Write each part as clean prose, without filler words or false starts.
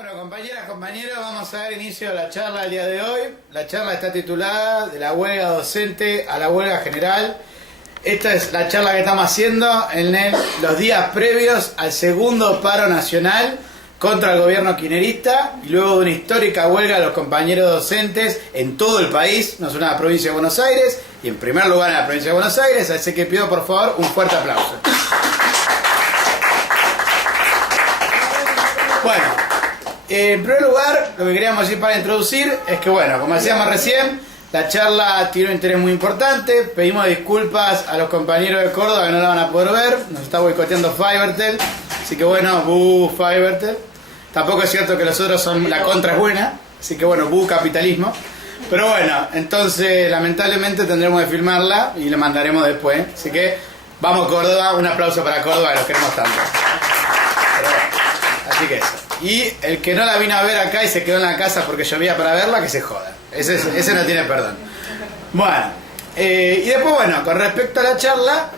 Bueno, compañeras, compañeros, vamos a dar inicio a la charla del día de hoy. La charla está titulada de la huelga docente a la huelga general. Esta es la charla que estamos haciendo en los días previos al segundo paro nacional contra el gobierno kirchnerista y luego de una histórica huelga de los compañeros docentes en todo el país, no solo en la provincia de Buenos Aires, y en primer lugar en la provincia de Buenos Aires, así que pido por favor un fuerte aplauso. Bueno, en primer lugar, lo que queríamos decir para introducir es que, bueno, como decíamos recién, la charla tiene un interés muy importante. Pedimos disculpas a los compañeros de Córdoba que no la van a poder ver. Nos está boicoteando Fivertel. Así que bueno, buh Fivertel. Tampoco es cierto que los otros son la contra es buena. Así que bueno, buh capitalismo. Pero bueno, entonces lamentablemente tendremos que filmarla y la mandaremos después. Así que vamos Córdoba, un aplauso para Córdoba, que los queremos tanto. Pero bueno, así que eso. Y el que no la vino a ver acá y se quedó en la casa porque llovía para verla, que se joda. Ese no tiene perdón. Bueno, y después, bueno, con respecto a la charla,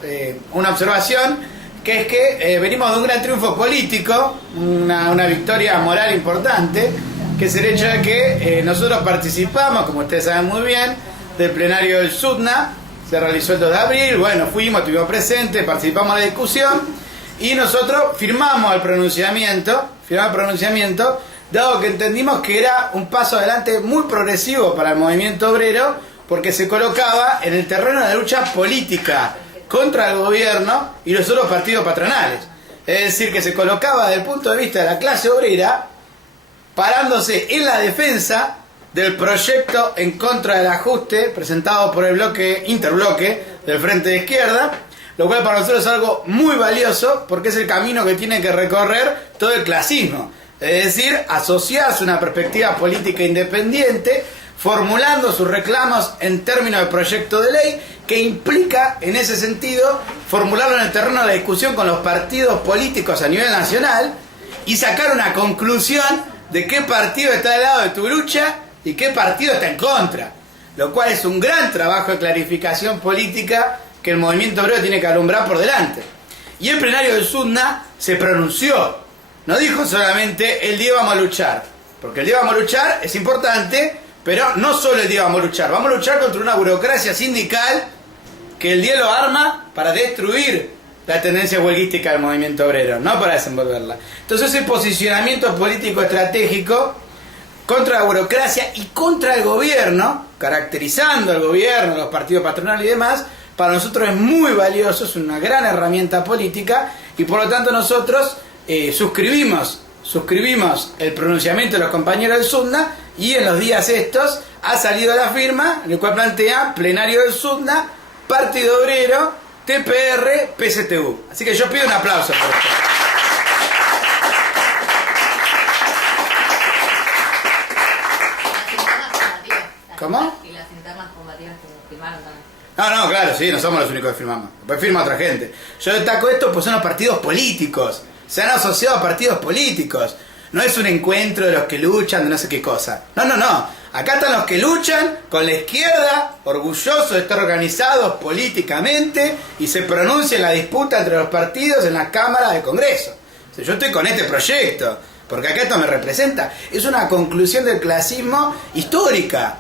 una observación, que es que venimos de un gran triunfo político, una victoria moral importante, que es el hecho de que nosotros participamos, como ustedes saben muy bien, del plenario del SUTNA. Se realizó el 2 de abril, bueno, fuimos, estuvimos presentes, participamos en la discusión y nosotros firmamos el pronunciamiento, dado que entendimos que era un paso adelante muy progresivo para el movimiento obrero, porque se colocaba en el terreno de la lucha política contra el gobierno y los otros partidos patronales. Es decir, que se colocaba desde el punto de vista de la clase obrera, parándose en la defensa del proyecto en contra del ajuste presentado por el bloque interbloque del Frente de Izquierda, lo cual para nosotros es algo muy valioso porque es el camino que tiene que recorrer todo el clasismo. Es decir, asociarse a una perspectiva política independiente, formulando sus reclamos en términos de proyecto de ley, que implica, en ese sentido, formularlo en el terreno de la discusión con los partidos políticos a nivel nacional y sacar una conclusión de qué partido está del lado de tu lucha y qué partido está en contra. Lo cual es un gran trabajo de clarificación política que el movimiento obrero tiene que alumbrar por delante. Y el plenario del SUTNA se pronunció. No dijo solamente el día vamos a luchar, porque el día vamos a luchar es importante, pero no solo el día vamos a luchar contra una burocracia sindical que el día lo arma para destruir la tendencia huelguística del movimiento obrero, no para desenvolverla. Entonces ese posicionamiento político estratégico contra la burocracia y contra el gobierno, caracterizando al gobierno, los partidos patronales y demás, para nosotros es muy valioso, es una gran herramienta política y por lo tanto nosotros suscribimos el pronunciamiento de los compañeros del SUTNA y en los días estos ha salido la firma en el cual plantea plenario del SUTNA, Partido Obrero, TPR, PSTU. Así que yo pido un aplauso por esto. ¿Cómo? Y las internas combativas que firmaron también. No, claro, sí, no somos los únicos que firmamos. Después firma otra gente. Yo destaco esto pues son los partidos políticos. Se han asociado a partidos políticos. No es un encuentro de los que luchan de no sé qué cosa. No. Acá están los que luchan con la izquierda, orgullosos de estar organizados políticamente y se pronuncia en la disputa entre los partidos en la Cámara del Congreso. O sea, yo estoy con este proyecto, porque acá esto me representa. Es una conclusión del clasismo histórica.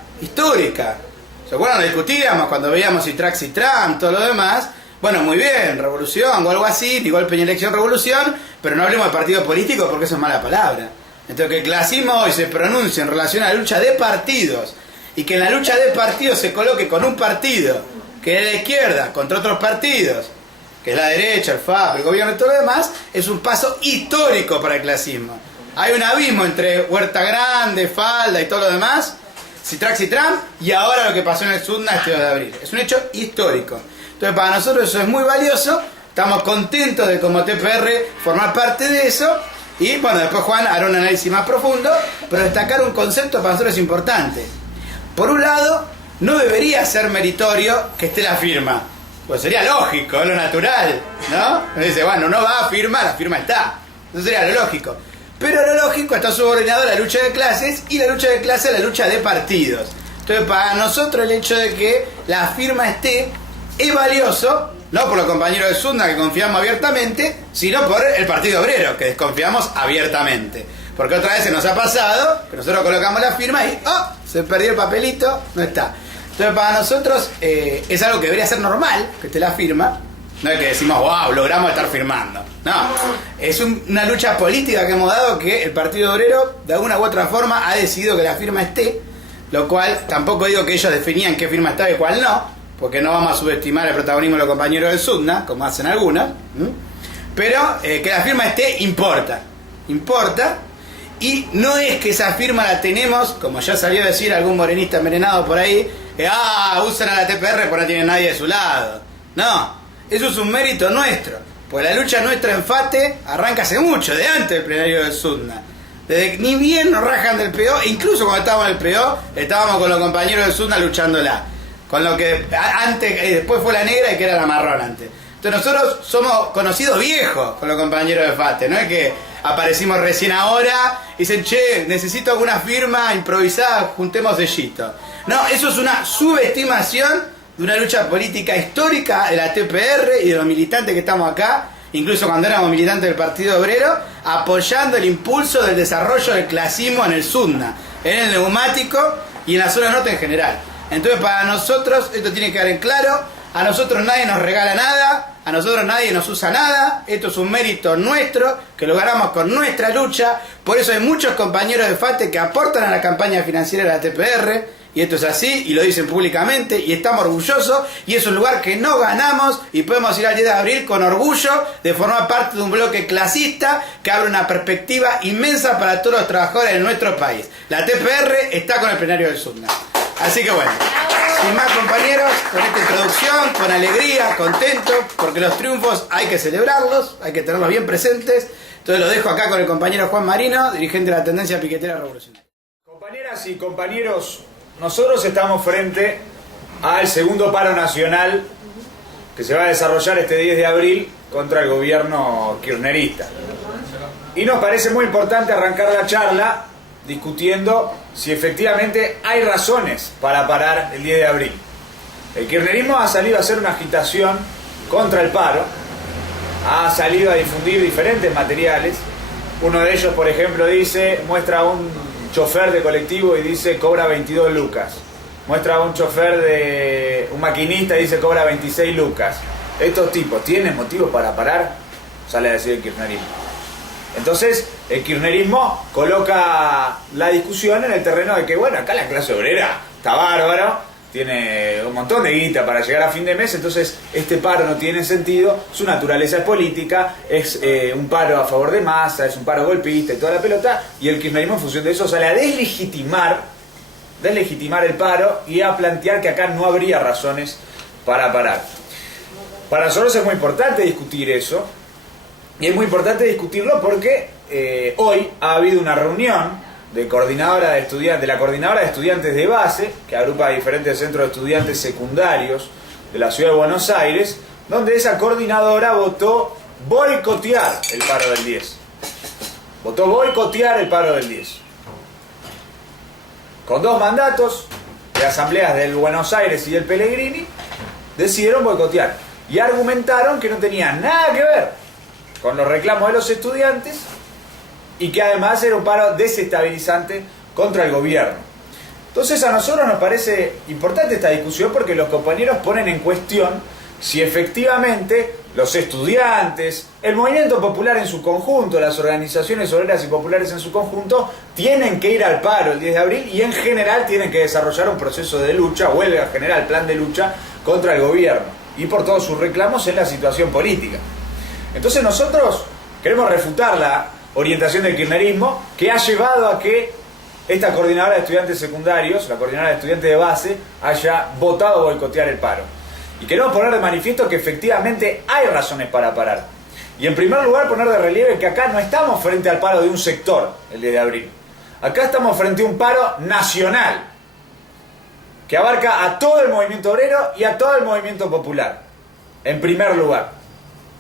¿Se acuerdan? Lo discutíamos cuando veíamos Itrax y Trump, todo lo demás. Bueno, muy bien, revolución o algo así, igual Peña Elección revolución, pero no hablemos de partido político porque eso es mala palabra. Entonces que el clasismo hoy se pronuncie en relación a la lucha de partidos y que en la lucha de partidos se coloque con un partido que es la izquierda contra otros partidos, que es la derecha, el FAP, el gobierno y todo lo demás, es un paso histórico para el clasismo. Hay un abismo entre Huerta Grande, Falda y todo lo demás, Citrax y Trump, y ahora lo que pasó en el SUTNA este 2 de abril. Es un hecho histórico. Entonces para nosotros eso es muy valioso, estamos contentos de como TPR formar parte de eso y bueno, después Juan hará un análisis más profundo, pero destacar un concepto para nosotros es importante. Por un lado, no debería ser meritorio que esté la firma, pues sería lógico, lo natural, ¿no? Nos dice, bueno, no va a firmar, la firma está, eso sería lo lógico. Pero lo lógico está subordinado a la lucha de clases y la lucha de clases a la lucha de partidos. Entonces para nosotros el hecho de que la firma esté es valioso, no por los compañeros de SUTNA que confiamos abiertamente, sino por el Partido Obrero que desconfiamos abiertamente. Porque otra vez se nos ha pasado que nosotros colocamos la firma y se perdió el papelito, no está. Entonces para nosotros es algo que debería ser normal, que esté la firma. No es que decimos, wow, logramos estar firmando. No, es una lucha política que hemos dado, que el Partido Obrero de alguna u otra forma ha decidido que la firma esté, lo cual tampoco digo que ellos definían qué firma estaba y cuál no, porque no vamos a subestimar el protagonismo de los compañeros del SUTNA, como hacen algunos. Pero que la firma esté importa, y no es que esa firma la tenemos, como ya salió a decir algún morenista envenenado por ahí, que usan a la TPR porque no tienen nadie de su lado. No, eso es un mérito nuestro, pues la lucha nuestra en FATE arranca hace mucho, de antes del plenario del SUTNA. Desde que ni bien nos rajan del PO, incluso cuando estábamos en el PO, estábamos con los compañeros del SUTNA luchándola. Con lo que antes, después fue la negra y que era la marrón antes. Entonces nosotros somos conocidos viejos con los compañeros de FATE, no es que aparecimos recién ahora y dicen, che, necesito alguna firma improvisada, juntemos sellito. No, eso es una subestimación de una lucha política histórica de la TPR y de los militantes que estamos acá, incluso cuando éramos militantes del Partido Obrero, apoyando el impulso del desarrollo del clasismo en el SUTNA, en el neumático y en la zona norte en general. Entonces para nosotros esto tiene que quedar en claro, a nosotros nadie nos regala nada, a nosotros nadie nos usa nada, esto es un mérito nuestro, que lo ganamos con nuestra lucha, por eso hay muchos compañeros de FATE que aportan a la campaña financiera de la TPR, y esto es así, y lo dicen públicamente, y estamos orgullosos, y es un lugar que no ganamos, y podemos ir al 10 de abril con orgullo de formar parte de un bloque clasista que abre una perspectiva inmensa para todos los trabajadores de nuestro país. La TPR está con el plenario del SUTNA. Así que bueno, sin más compañeros, con esta introducción, con alegría, contento, porque los triunfos hay que celebrarlos, hay que tenerlos bien presentes. Entonces lo dejo acá con el compañero Juan Marino, dirigente de la tendencia piquetera revolucionaria. Compañeras y compañeros, nosotros estamos frente al segundo paro nacional que se va a desarrollar este 10 de abril contra el gobierno kirchnerista. Y nos parece muy importante arrancar la charla discutiendo si efectivamente hay razones para parar el 10 de abril. El kirchnerismo ha salido a hacer una agitación contra el paro, ha salido a difundir diferentes materiales. Uno de ellos, por ejemplo, muestra a un chofer de colectivo y dice cobra 22 lucas. Muestra a un un maquinista y dice cobra 26 lucas. Estos tipos tienen motivos para parar, sale a decir el kirchnerismo. Entonces, el kirchnerismo coloca la discusión en el terreno de que, bueno, acá la clase obrera está bárbaro, tiene un montón de guita para llegar a fin de mes, entonces este paro no tiene sentido, su naturaleza es política, es un paro a favor de Massa, es un paro golpista y toda la pelota, y el kirchnerismo en función de eso sale a deslegitimar el paro y a plantear que acá no habría razones para parar. Para nosotros es muy importante discutir eso, y es muy importante discutirlo porque hoy ha habido una reunión de la coordinadora de estudiantes de base, que agrupa a diferentes centros de estudiantes secundarios de la ciudad de Buenos Aires, donde esa coordinadora votó boicotear el paro del 10. Votó boicotear el paro del 10. Con 2 mandatos de asambleas del Buenos Aires y del Pellegrini, decidieron boicotear y argumentaron que no tenía nada que ver con los reclamos de los estudiantes y que además era un paro desestabilizante contra el gobierno. Entonces a nosotros nos parece importante esta discusión porque los compañeros ponen en cuestión si efectivamente los estudiantes, el movimiento popular en su conjunto, las organizaciones obreras y populares en su conjunto, tienen que ir al paro el 10 de abril y en general tienen que desarrollar un proceso de lucha, huelga general, plan de lucha contra el gobierno y por todos sus reclamos en la situación política. Entonces nosotros queremos refutar la orientación del kirchnerismo que ha llevado a que esta coordinadora de estudiantes secundarios, la coordinadora de estudiantes de base, haya votado boicotear el paro. Y queremos poner de manifiesto que efectivamente hay razones para parar. Y en primer lugar poner de relieve que acá no estamos frente al paro de un sector el 10 de abril. Acá estamos frente a un paro nacional que abarca a todo el movimiento obrero y a todo el movimiento popular. En primer lugar.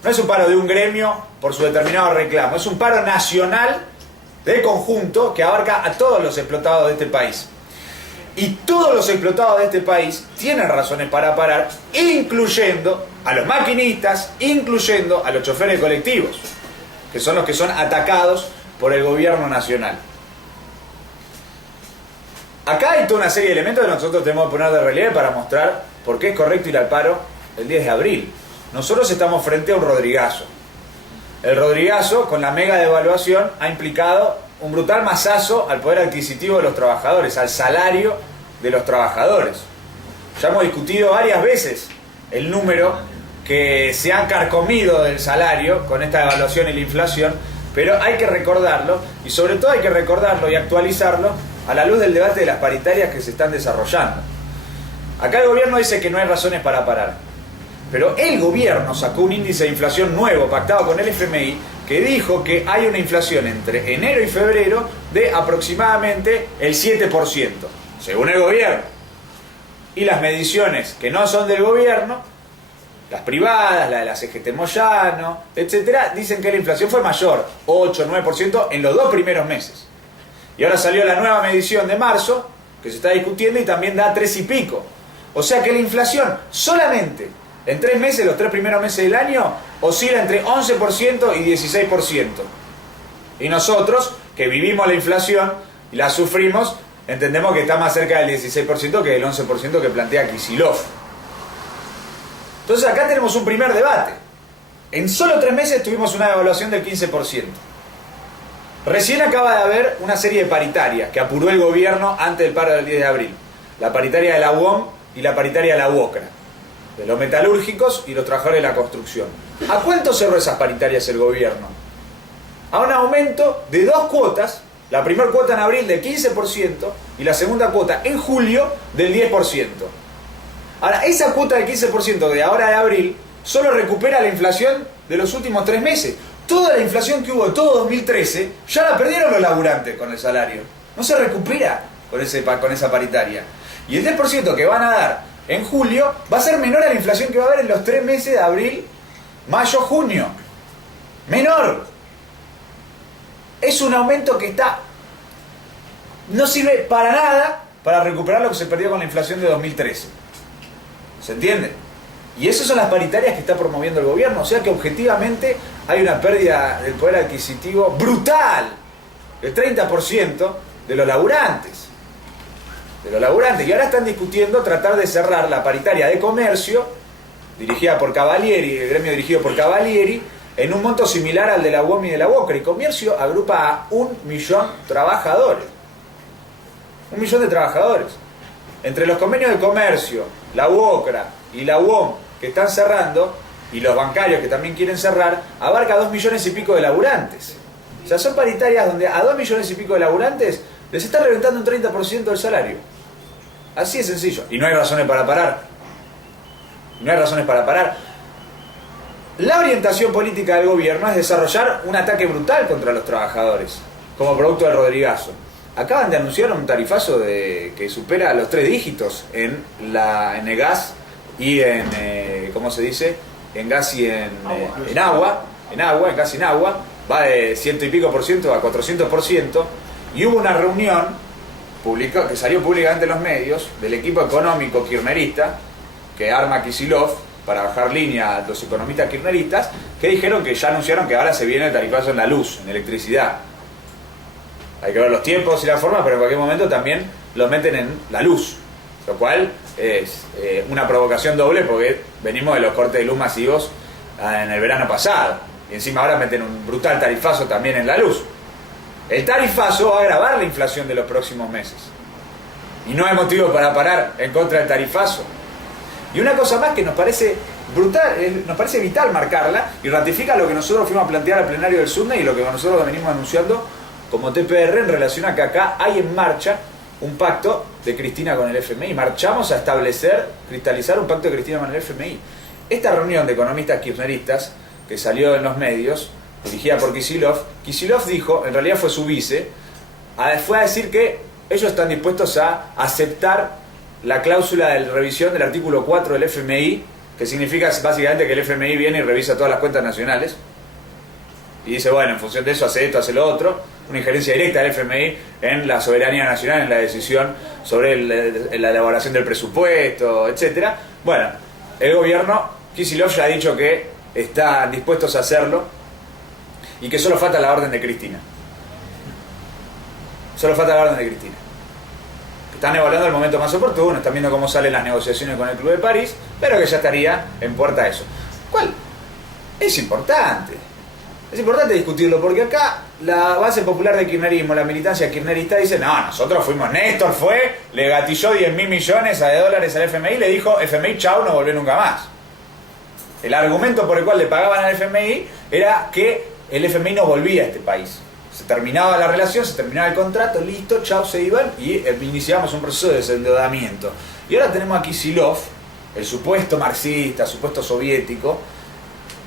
No es un paro de un gremio por su determinado reclamo, es un paro nacional de conjunto que abarca a todos los explotados de este país. Y todos los explotados de este país tienen razones para parar, incluyendo a los maquinistas, incluyendo a los choferes colectivos, que son los que son atacados por el gobierno nacional. Acá hay toda una serie de elementos que nosotros tenemos que poner de relieve para mostrar por qué es correcto ir al paro el 10 de abril. Nosotros estamos frente a un Rodrigazo. El Rodrigazo, con la mega devaluación, ha implicado un brutal masazo al poder adquisitivo de los trabajadores, al salario de los trabajadores. Ya hemos discutido varias veces el número que se han carcomido del salario con esta devaluación y la inflación, pero hay que recordarlo, y sobre todo hay que recordarlo y actualizarlo a la luz del debate de las paritarias que se están desarrollando. Acá el gobierno dice que no hay razones para parar, pero el gobierno sacó un índice de inflación nuevo pactado con el FMI que dijo que hay una inflación entre enero y febrero de aproximadamente el 7%, según el gobierno. Y las mediciones que no son del gobierno, las privadas, la de la CGT Moyano, etcétera, dicen que la inflación fue mayor, 8, 9% en los 2 primeros meses. Y ahora salió la nueva medición de marzo, que se está discutiendo, y también da 3 y pico. O sea que la inflación solamente en 3 meses, los 3 primeros meses del año, oscila entre 11% y 16%. Y nosotros, que vivimos la inflación y la sufrimos, entendemos que está más cerca del 16% que del 11% que plantea Kicillof. Entonces acá tenemos un primer debate. En solo 3 meses tuvimos una devaluación del 15%. Recién acaba de haber una serie de paritarias que apuró el gobierno antes del paro del 10 de abril. La paritaria de la UOM y la paritaria de la UOCRA, de los metalúrgicos y los trabajadores de la construcción. ¿A cuánto cerró esas paritarias el gobierno? A un aumento de 2 cuotas, la primera cuota en abril del 15% y la segunda cuota en julio del 10%. Ahora, esa cuota del 15% de ahora de abril solo recupera la inflación de los últimos 3 meses. Toda la inflación que hubo todo 2013 ya la perdieron los laburantes con el salario. No se recupera con esa paritaria. Y el 10% que van a dar en julio va a ser menor a la inflación que va a haber en los 3 meses de abril, mayo, junio. Menor. Es un aumento que no sirve para nada para recuperar lo que se perdió con la inflación de 2013. ¿Se entiende? Y esas son las paritarias que está promoviendo el gobierno. O sea que objetivamente hay una pérdida del poder adquisitivo brutal, del 30% de los laburantes. Y ahora están discutiendo tratar de cerrar la paritaria de comercio, dirigida por Cavalieri, el gremio dirigido por Cavalieri, en un monto similar al de la UOM y de la UOCRA. Y comercio agrupa a 1 millón de trabajadores. 1 millón de trabajadores. Entre los convenios de comercio, la UOCRA y la UOM que están cerrando, y los bancarios que también quieren cerrar, abarca 2 millones y pico de laburantes. O sea, son paritarias donde a 2 millones y pico de laburantes les está reventando un 30% del salario. Así de sencillo. Y no hay razones para parar. No hay razones para parar. La orientación política del gobierno es desarrollar un ataque brutal contra los trabajadores, como producto del Rodrigazo. Acaban de anunciar un tarifazo que supera los 3 dígitos en el gas y en, ¿cómo se dice? En gas y en agua, en gas y en agua, va de 100 y pico por ciento a 400%, y hubo una reunión que salió públicamente en los medios del equipo económico kirchnerista que arma Kicillof para bajar línea a los economistas kirchneristas, que dijeron que ya anunciaron que ahora se viene el tarifazo en la luz, en electricidad. Hay que ver los tiempos y la forma, pero en cualquier momento también lo meten en la luz, lo cual es una provocación doble porque venimos de los cortes de luz masivos en el verano pasado, y encima ahora meten un brutal tarifazo también en la luz. El tarifazo va a agravar la inflación de los próximos meses, y no hay motivo para parar en contra del tarifazo. Y una cosa más que nos parece brutal, nos parece vital marcarla, y ratifica lo que nosotros fuimos a plantear al plenario del SUNE y lo que nosotros venimos anunciando como TPR en relación a que acá hay en marcha un pacto de Cristina con el FMI. Marchamos a cristalizar un pacto de Cristina con el FMI. Esta reunión de economistas kirchneristas que salió en los medios, dirigida por Kicillof dijo, en realidad fue su vice, fue a decir que ellos están dispuestos a aceptar la cláusula de revisión del artículo 4 del FMI, que significa básicamente que el FMI viene y revisa todas las cuentas nacionales y dice, bueno, en función de eso hace esto, hace lo otro, una injerencia directa del FMI en la soberanía nacional, en la decisión sobre la elaboración del presupuesto, etcétera. Bueno, el gobierno, Kicillof ya ha dicho que están dispuestos a hacerlo y que solo falta la orden de Cristina. Solo falta hablar de Cristina. Están evaluando el momento más oportuno, están viendo cómo salen las negociaciones con el Club de París, pero que ya estaría en puerta eso. ¿Cuál? Es importante. Es importante discutirlo, porque acá la base popular del kirchnerismo, la militancia kirchnerista, dice: no, nosotros fuimos, Néstor fue, le gatilló 10.000 millones de dólares al FMI, le dijo: FMI, chau, no volvió nunca más. El argumento por el cual le pagaban al FMI era que el FMI no volvía a este país. Se terminaba la relación, se terminaba el contrato, listo, chau, se iban y iniciamos un proceso de desendeudamiento. Y ahora tenemos a Kicillof, el supuesto marxista, supuesto soviético,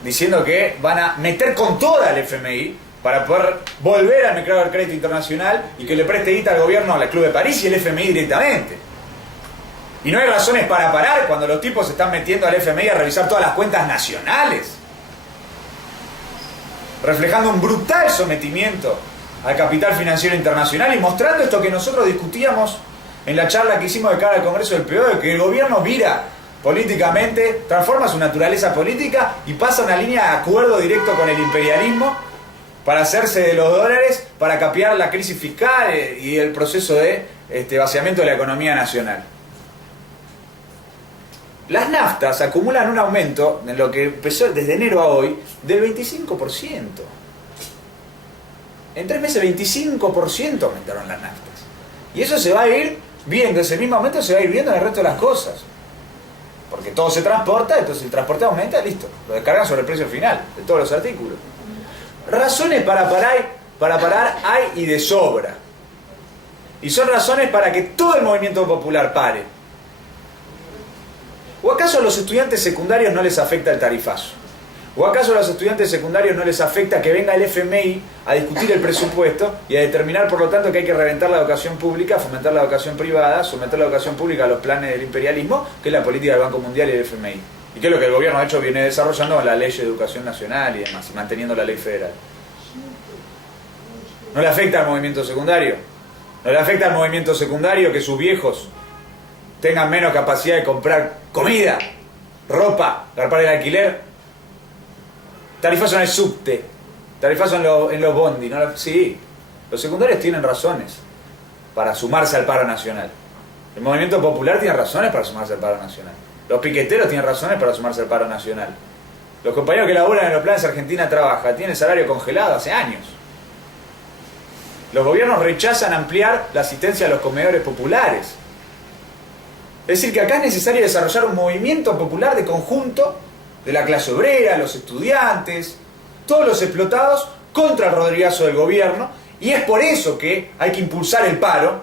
diciendo que van a meter con toda al FMI para poder volver al mercado del crédito internacional y que le preste guita al gobierno, al Club de París y el FMI directamente. Y no hay razones para parar cuando los tipos se están metiendo al FMI a revisar todas las cuentas nacionales, reflejando un brutal sometimiento al capital financiero internacional y mostrando esto que nosotros discutíamos en la charla que hicimos de cara al Congreso del PO, de que el gobierno vira políticamente, transforma su naturaleza política y pasa una línea de acuerdo directo con el imperialismo para hacerse de los dólares, para capear la crisis fiscal y el proceso de vaciamiento de la economía nacional. Las naftas acumulan un aumento en lo que empezó desde enero a hoy del 25%. En 3 meses 25% aumentaron las naftas. Y eso se va a ir viendo, ese mismo aumento se va a ir viendo en el resto de las cosas. Porque todo se transporta, entonces el transporte aumenta, listo. Lo descargan sobre el precio final de todos los artículos. Razones para parar hay y de sobra. Y son razones para que todo el movimiento popular pare. ¿O acaso a los estudiantes secundarios no les afecta el tarifazo? ¿O acaso a los estudiantes secundarios no les afecta que venga el FMI a discutir el presupuesto y a determinar, por lo tanto, que hay que reventar la educación pública, fomentar la educación privada, someter la educación pública a los planes del imperialismo, que es la política del Banco Mundial y del FMI? Y que es lo que el gobierno ha hecho, viene desarrollando con la ley de educación nacional y demás, y manteniendo la ley federal. ¿No le afecta al movimiento secundario? ¿No le afecta al movimiento secundario que sus viejos tengan menos capacidad de comprar comida, ropa, garpar el alquiler? Tarifazo en el subte, tarifazo en los bondi, ¿no? Sí, los secundarios tienen razones para sumarse al paro nacional. El movimiento popular tiene razones para sumarse al paro nacional. Los piqueteros tienen razones para sumarse al paro nacional. Los compañeros que laburan en los planes Argentina Trabaja tienen salario congelado hace años. Los gobiernos rechazan ampliar la asistencia a los comedores populares. Es decir, que acá es necesario desarrollar un movimiento popular de conjunto de la clase obrera, los estudiantes, todos los explotados contra el rodrigazo del gobierno, y es por eso que hay que impulsar el paro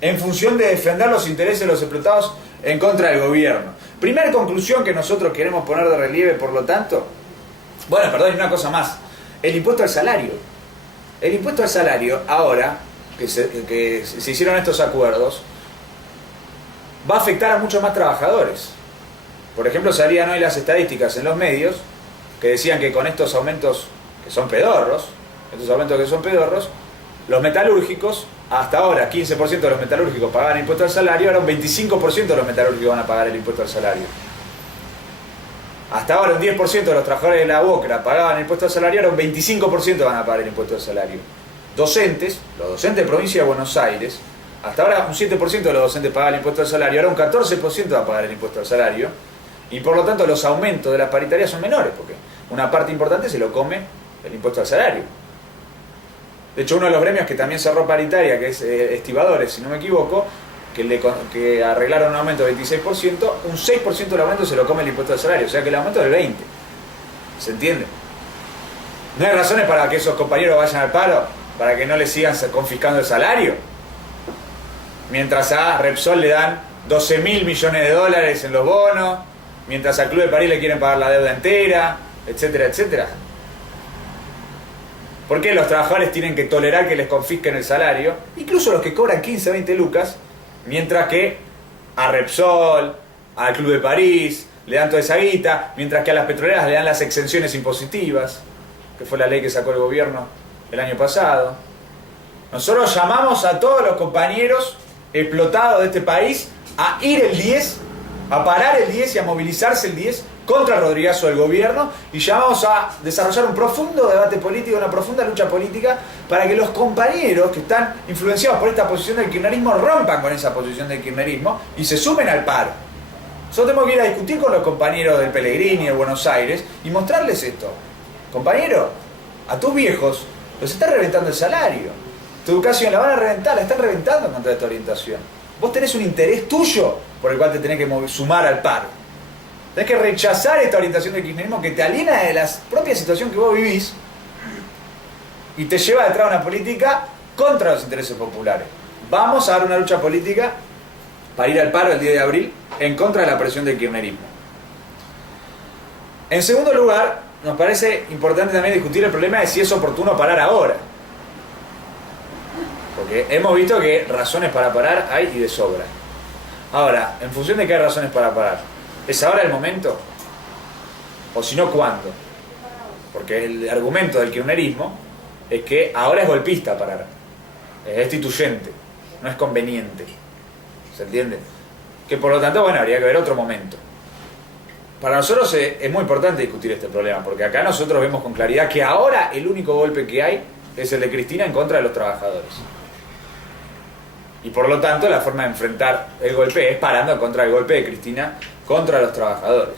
en función de defender los intereses de los explotados en contra del gobierno. Primera conclusión que nosotros queremos poner de relieve, por lo tanto, bueno, perdón, y una cosa más, el impuesto al salario. El impuesto al salario, ahora que se hicieron estos acuerdos, va a afectar a muchos más trabajadores. Por ejemplo, salían hoy las estadísticas en los medios que decían que con estos aumentos que son pedorros, los metalúrgicos, hasta ahora 15% de los metalúrgicos pagaban impuesto al salario, ahora un 25% de los metalúrgicos van a pagar el impuesto al salario. Hasta ahora un 10% de los trabajadores de la UOCRA pagaban el impuesto al salario, ahora un 25% van a pagar el impuesto al salario. Docentes, los docentes de provincia de Buenos Aires, hasta ahora un 7% de los docentes pagaban el impuesto al salario, ahora un 14% va a pagar el impuesto al salario. Y por lo tanto los aumentos de las paritarias son menores, porque una parte importante se lo come el impuesto al salario. De hecho, uno de los gremios que también cerró paritaria, que es estibadores, si no me equivoco, que arreglaron un aumento del 26%, un 6% del aumento se lo come el impuesto al salario, o sea que el aumento es del 20%. ¿Se entiende? ¿No hay razones para que esos compañeros vayan al paro? ¿Para que no les sigan confiscando el salario? Mientras a Repsol le dan 12.000 millones de dólares en los bonos, mientras al Club de París le quieren pagar la deuda entera, etcétera, etcétera. ¿Por qué los trabajadores tienen que tolerar que les confisquen el salario? Incluso los que cobran 15, 20 lucas, mientras que a Repsol, al Club de París, le dan toda esa guita, mientras que a las petroleras le dan las exenciones impositivas, que fue la ley que sacó el gobierno el año pasado. Nosotros llamamos a todos los compañeros explotados de este país a ir el 10, a parar el 10 y a movilizarse el 10 contra el Rodrigazo del gobierno y llamamos a desarrollar un profundo debate político, una profunda lucha política para que los compañeros que están influenciados por esta posición del kirchnerismo rompan con esa posición del kirchnerismo y se sumen al paro. Nosotros tenemos que ir a discutir con los compañeros del Pellegrini, de Buenos Aires y mostrarles esto. Compañero, a tus viejos los está reventando el salario. Tu educación la van a reventar, la están reventando contra esta orientación. Vos tenés un interés tuyo por el cual te tenés que sumar al paro. Tenés que rechazar esta orientación del kirchnerismo que te aliena de la propia situación que vos vivís y te lleva detrás de una política contra los intereses populares. Vamos a dar una lucha política para ir al paro el 10 de abril en contra de la presión del kirchnerismo. En segundo lugar, nos parece importante también discutir el problema de si es oportuno parar ahora. Porque hemos visto que razones para parar hay y de sobra. Ahora, en función de qué hay razones para parar, ¿es ahora el momento? O si no, ¿cuándo? Porque el argumento del kirchnerismo es que ahora es golpista parar. Es destituyente, no es conveniente. ¿Se entiende? Que por lo tanto, bueno, habría que ver otro momento. Para nosotros es muy importante discutir este problema, porque acá nosotros vemos con claridad que ahora el único golpe que hay es el de Cristina en contra de los trabajadores. Y por lo tanto la forma de enfrentar el golpe es parando contra el golpe de Cristina contra los trabajadores.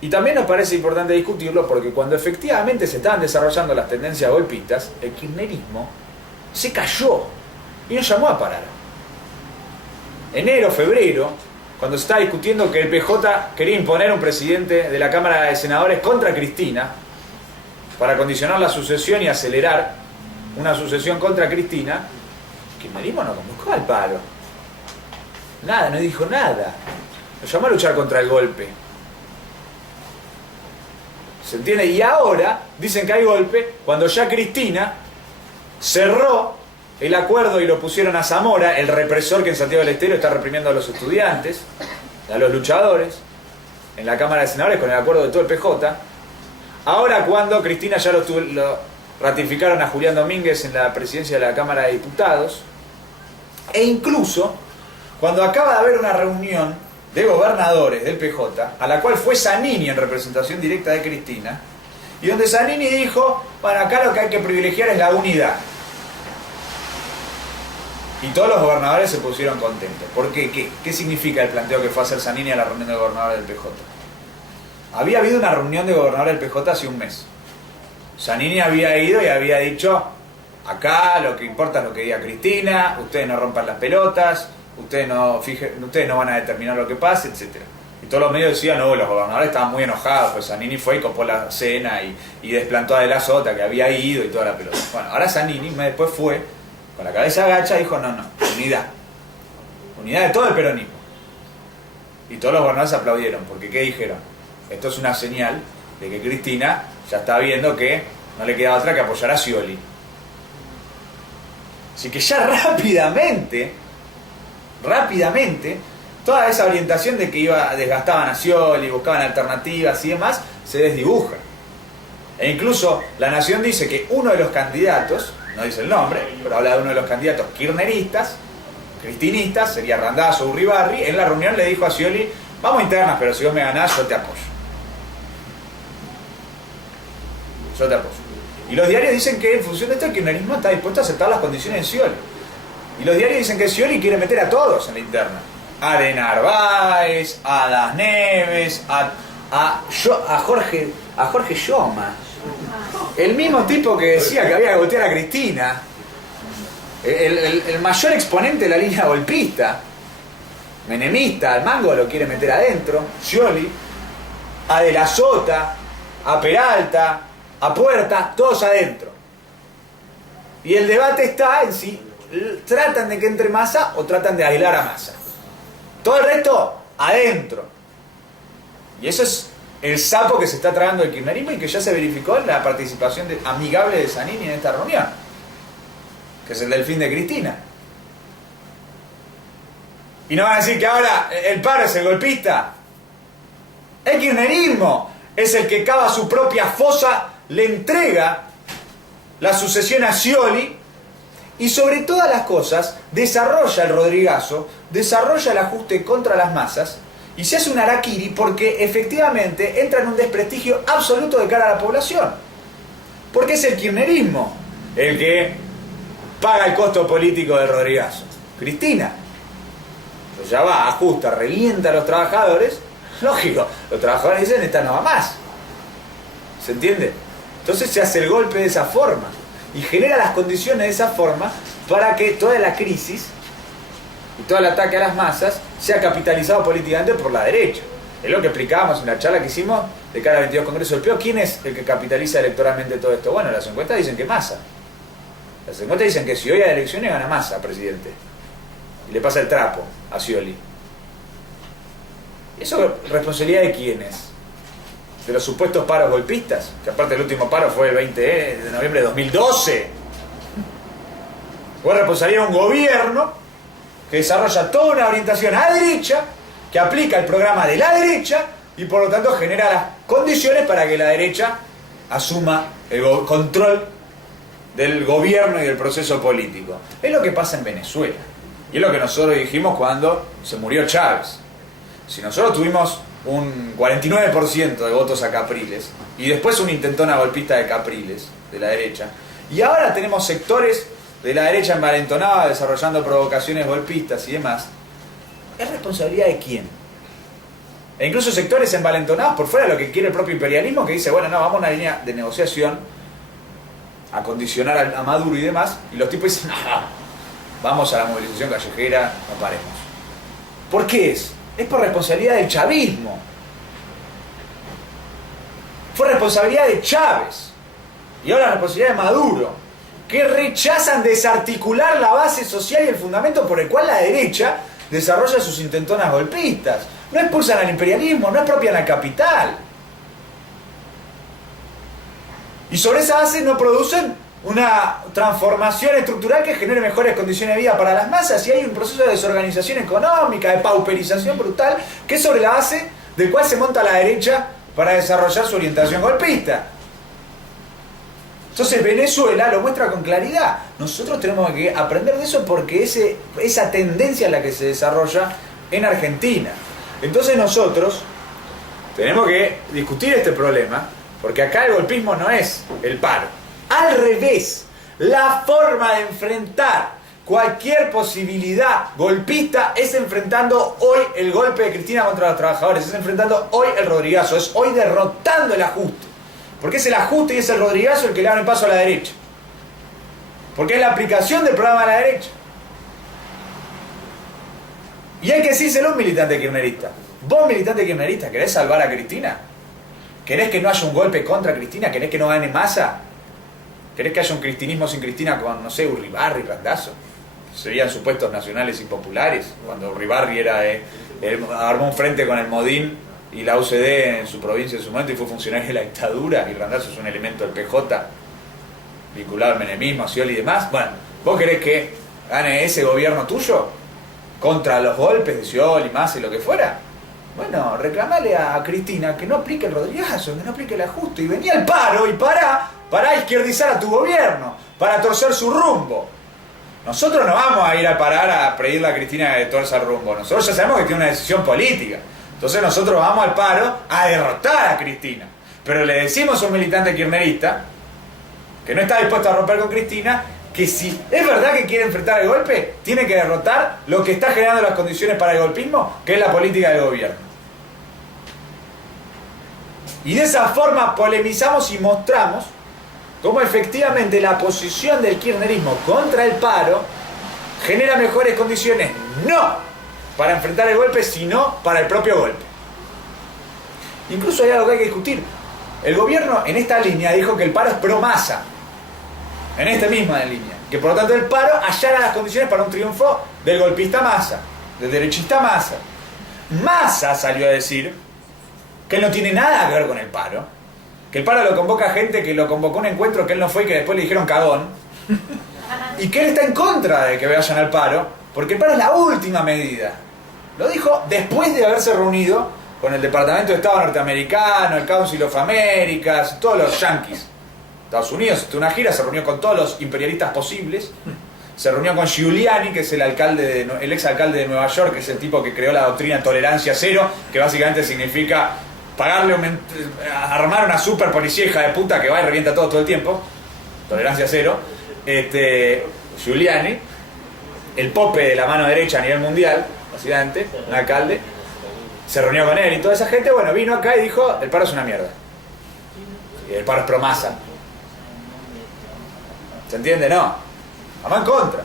Y también nos parece importante discutirlo porque cuando efectivamente se estaban desarrollando las tendencias golpistas, el kirchnerismo se cayó y nos llamó a parar. Enero, febrero, cuando se estaba discutiendo que el PJ quería imponer un presidente de la Cámara de Senadores contra Cristina para condicionar la sucesión y acelerar una sucesión contra Cristina, el kirchnerismo no convocó al paro. Nada, no dijo nada. Nos llamó a luchar contra el golpe. ¿Se entiende? Y ahora dicen que hay golpe cuando ya Cristina cerró el acuerdo y lo pusieron a Zamora, el represor que en Santiago del Estero está reprimiendo a los estudiantes, a los luchadores, en la Cámara de Senadores con el acuerdo de todo el PJ. Ahora cuando Cristina ya lo ratificaron a Julián Domínguez en la presidencia de la Cámara de Diputados, e incluso cuando acaba de haber una reunión de gobernadores del PJ, a la cual fue Zanini en representación directa de Cristina, y donde Zanini dijo, bueno, acá lo que hay que privilegiar es la unidad. Y todos los gobernadores se pusieron contentos. ¿Por qué? ¿Qué significa el planteo que fue a hacer Zanini a la reunión de gobernadores del PJ? Había habido una reunión de gobernadores del PJ hace un mes. Zanini había ido y había dicho, acá lo que importa es lo que diga Cristina, ustedes no rompan las pelotas, ustedes no van a determinar lo que pase, etc. Y todos los medios decían, no, los gobernadores estaban muy enojados, pues Zanini fue y copó la cena y desplantó a De la Sota, que había ido y toda la pelota. Bueno, ahora Zanini después fue, con la cabeza agacha, dijo, no, unidad. Unidad de todo el peronismo. Y todos los gobernadores aplaudieron, porque ¿qué dijeron? Esto es una señal de que Cristina ya está viendo que no le queda otra que apoyar a Scioli. Así que ya rápidamente, toda esa orientación de que desgastaban a Scioli, buscaban alternativas y demás, se desdibuja. E incluso La Nación dice que uno de los candidatos, no dice el nombre, pero habla de uno de los candidatos kirchneristas, cristinistas, sería Randazzo o Uribarri, en la reunión le dijo a Scioli, vamos a internas, pero si vos me ganás, yo te apoyo. Y los diarios dicen que en función de esto el kirchnerismo está dispuesto a aceptar las condiciones de Scioli. Y los diarios dicen que Scioli quiere meter a todos en la interna. A De Narváez, a Das Neves, a Jorge Lloma. El mismo tipo que decía que había que golpear a Cristina. El mayor exponente de la línea golpista. Menemista, al Mango lo quiere meter adentro. Scioli. A De la Sota, a Peralta, a Puerta, todos adentro. Y el debate está en si tratan de que entre Massa o tratan de aislar a Massa. Todo el resto, adentro. Y eso es el sapo que se está tragando el kirchnerismo y que ya se verificó en la participación amigable de Zanini en esta reunión, que es el delfín de Cristina. Y no van a decir que ahora el paro es el golpista. El kirchnerismo es el que cava su propia fosa, le entrega la sucesión a Scioli y sobre todas las cosas desarrolla el Rodrigazo, desarrolla el ajuste contra las masas Y se hace un harakiri porque efectivamente entra en un desprestigio absoluto de cara a la población. Porque es el kirchnerismo el que paga el costo político del Rodrigazo. Cristina. Pues ya va, ajusta, revienta a los trabajadores. Lógico, los trabajadores dicen, esta no va más. ¿Se entiende? Entonces se hace el golpe de esa forma. Y genera las condiciones de esa forma para que toda la crisis y todo el ataque a las masas sea capitalizado políticamente por la derecha. Es lo que explicábamos en la charla que hicimos de cara al 22 Congreso del PRO. ¿Quién es el que capitaliza electoralmente todo esto? Bueno, las encuestas dicen que Massa. Las encuestas dicen que si hoy hay elecciones gana Massa, presidente. Y le pasa el trapo a Scioli. ¿Eso responsabilidad de quién es? ¿De los supuestos paros golpistas? Que aparte el último paro fue el 20 de noviembre de 2012. ¿O es responsabilidad de un gobierno que desarrolla toda una orientación a la derecha, que aplica el programa de la derecha y por lo tanto genera las condiciones para que la derecha asuma el control del gobierno y del proceso político? Es lo que pasa en Venezuela. Y es lo que nosotros dijimos cuando se murió Chávez. Si nosotros tuvimos un 49% de votos a Capriles y después una intentona golpista de Capriles, de la derecha, y ahora tenemos sectores de la derecha envalentonada desarrollando provocaciones golpistas y demás, ¿es responsabilidad de quién? E incluso sectores envalentonados por fuera de lo que quiere el propio imperialismo, que dice, bueno, no, vamos a una línea de negociación a condicionar a Maduro y demás, y los tipos dicen, no, vamos a la movilización callejera, no paremos. ¿Por qué es? Es por responsabilidad del chavismo. Fue responsabilidad de Chávez. Y ahora responsabilidad de Maduro, que rechazan desarticular la base social y el fundamento por el cual la derecha desarrolla sus intentonas golpistas. No expulsan al imperialismo, no expropian al capital. Y sobre esa base no producen una transformación estructural que genere mejores condiciones de vida para las masas, y hay un proceso de desorganización económica, de pauperización brutal, que es sobre la base del cual se monta la derecha para desarrollar su orientación golpista. Entonces Venezuela lo muestra con claridad. Nosotros tenemos que aprender de eso porque esa tendencia es la que se desarrolla en Argentina. Entonces nosotros tenemos que discutir este problema, porque acá el golpismo no es el paro. Al revés, la forma de enfrentar cualquier posibilidad golpista es enfrentando hoy el golpe de Cristina contra los trabajadores, es enfrentando hoy el Rodrigazo, es hoy derrotando el ajuste. Porque es el ajuste y es el Rodrigazo el que le abre paso a la derecha. Porque es la aplicación del programa a la derecha. Y hay que decírselo a un militante kirchnerista. Vos, militante kirchnerista, ¿querés salvar a Cristina? ¿Querés que no haya un golpe contra Cristina? ¿Querés que no gane Massa? ¿Querés que haya un cristinismo sin Cristina con, no sé, Urribarri, Randazzo? Serían supuestos nacionales y populares. Cuando Urribarri armó un frente con el Modín y la UCD en su provincia en su momento y fue funcionario de la dictadura, y Randazzo es un elemento del PJ vinculado al menemismo, a Scioli y demás. Bueno, ¿vos querés que gane ese gobierno tuyo contra los golpes de Scioli, Massa y lo que fuera? Bueno, reclamale a Cristina que no aplique el Rodrigazo, que no aplique el ajuste, y venía al paro y para izquierdizar a tu gobierno, para torcer su rumbo. Nosotros no vamos a ir a parar a pedirle a Cristina que torza el rumbo. Nosotros ya sabemos que tiene una decisión política. Entonces nosotros vamos al paro a derrotar a Cristina. Pero le decimos a un militante kirchnerista que no está dispuesto a romper con Cristina, que si es verdad que quiere enfrentar el golpe, tiene que derrotar lo que está generando las condiciones para el golpismo, que es la política del gobierno. Y de esa forma polemizamos y mostramos cómo efectivamente la posición del kirchnerismo contra el paro genera mejores condiciones, no para enfrentar el golpe, sino para el propio golpe. Incluso hay algo que hay que discutir. El gobierno en esta línea dijo que el paro es pro Massa, en esta misma línea, que por lo tanto el paro allara las condiciones para un triunfo del golpista Massa, del derechista Massa. Massa salió a decir que él no tiene nada que ver con el paro, que el paro lo convoca gente que lo convocó a un encuentro que él no fue y que después le dijeron cagón, y que él está en contra de que vayan al paro, porque el paro es la última medida. Lo dijo después de haberse reunido con el Departamento de Estado norteamericano, el Council of Americas, todos los yanquis. Estados Unidos, en una gira, se reunió con todos los imperialistas posibles se reunió con Giuliani, que es el ex alcalde de Nueva York, que es el tipo que creó la doctrina tolerancia cero, que básicamente significa armar una super policía hija de puta que va y revienta todo el tiempo. Tolerancia cero. Giuliani, el pope de la mano derecha a nivel mundial, básicamente, un alcalde, se reunió con él y toda esa gente, bueno, vino acá y dijo, el paro es una mierda. Y el paro es promasa. ¿Se entiende? No. Vamos en contra.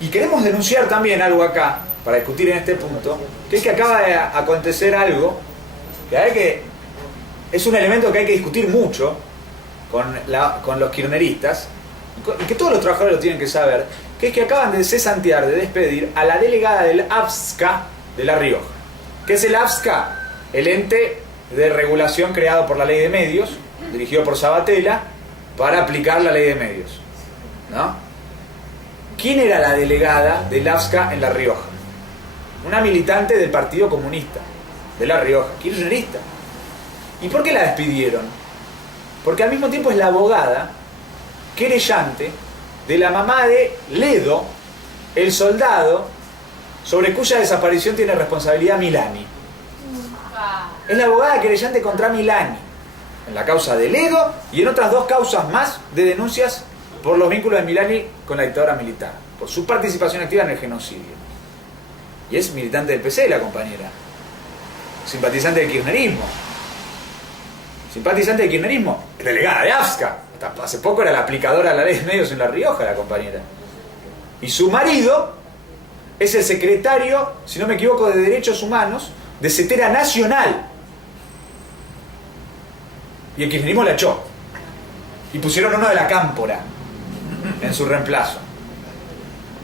Y queremos denunciar también algo acá, para discutir en este punto, que es que acaba de acontecer algo que es un elemento que hay que discutir mucho con los kirchneristas, y que todos los trabajadores lo tienen que saber, que es que acaban de cesantear, de despedir a la delegada del AFSCA de La Rioja. ¿Qué es el AFSCA? El ente de regulación creado por la Ley de Medios, dirigido por Sabatella, para aplicar la Ley de Medios, ¿no? ¿Quién era la delegada del AFSCA en La Rioja? Una militante del Partido Comunista de La Rioja, kirchnerista. ¿Y por qué la despidieron? Porque al mismo tiempo es la abogada querellante de la mamá de Ledo, el soldado sobre cuya desaparición tiene responsabilidad Milani. Es la abogada querellante contra Milani, en la causa de Ledo y en otras 2 causas más de denuncias por los vínculos de Milani con la dictadura militar, por su participación activa en el genocidio. Y es militante del PC, la compañera. Simpatizante del kirchnerismo. Simpatizante del kirchnerismo. Delegada de AFSCA. Hasta hace poco era la aplicadora de la Ley de Medios en La Rioja, la compañera. Y su marido es el secretario, si no me equivoco, de Derechos Humanos de Cetera Nacional. Y el kirchnerismo la echó. Y pusieron uno de la Cámpora en su reemplazo.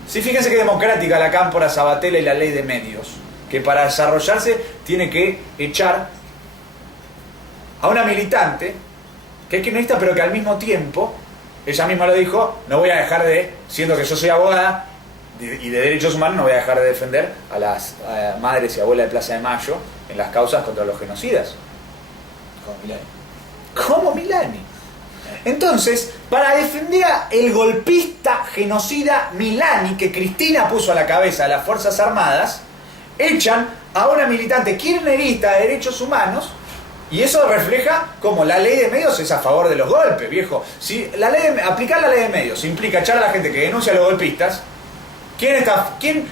Sí, fíjense que democrática la Cámpora, Sabatella y la Ley de Medios, que para desarrollarse tiene que echar a una militante que es kirchnerista, pero que al mismo tiempo, ella misma lo dijo, no voy a dejar siendo que yo soy abogada y de derechos humanos, no voy a dejar de defender a las madres y abuelas de Plaza de Mayo en las causas contra los genocidas. Como Milani. ¿Cómo Milani? Entonces, para defender al golpista genocida Milani, que Cristina puso a la cabeza de las Fuerzas Armadas, echan a una militante kirchnerista de derechos humanos, y eso refleja como la Ley de Medios es a favor de los golpes, viejo. Si aplicar la Ley de Medios implica echar a la gente que denuncia a los golpistas, ¿quién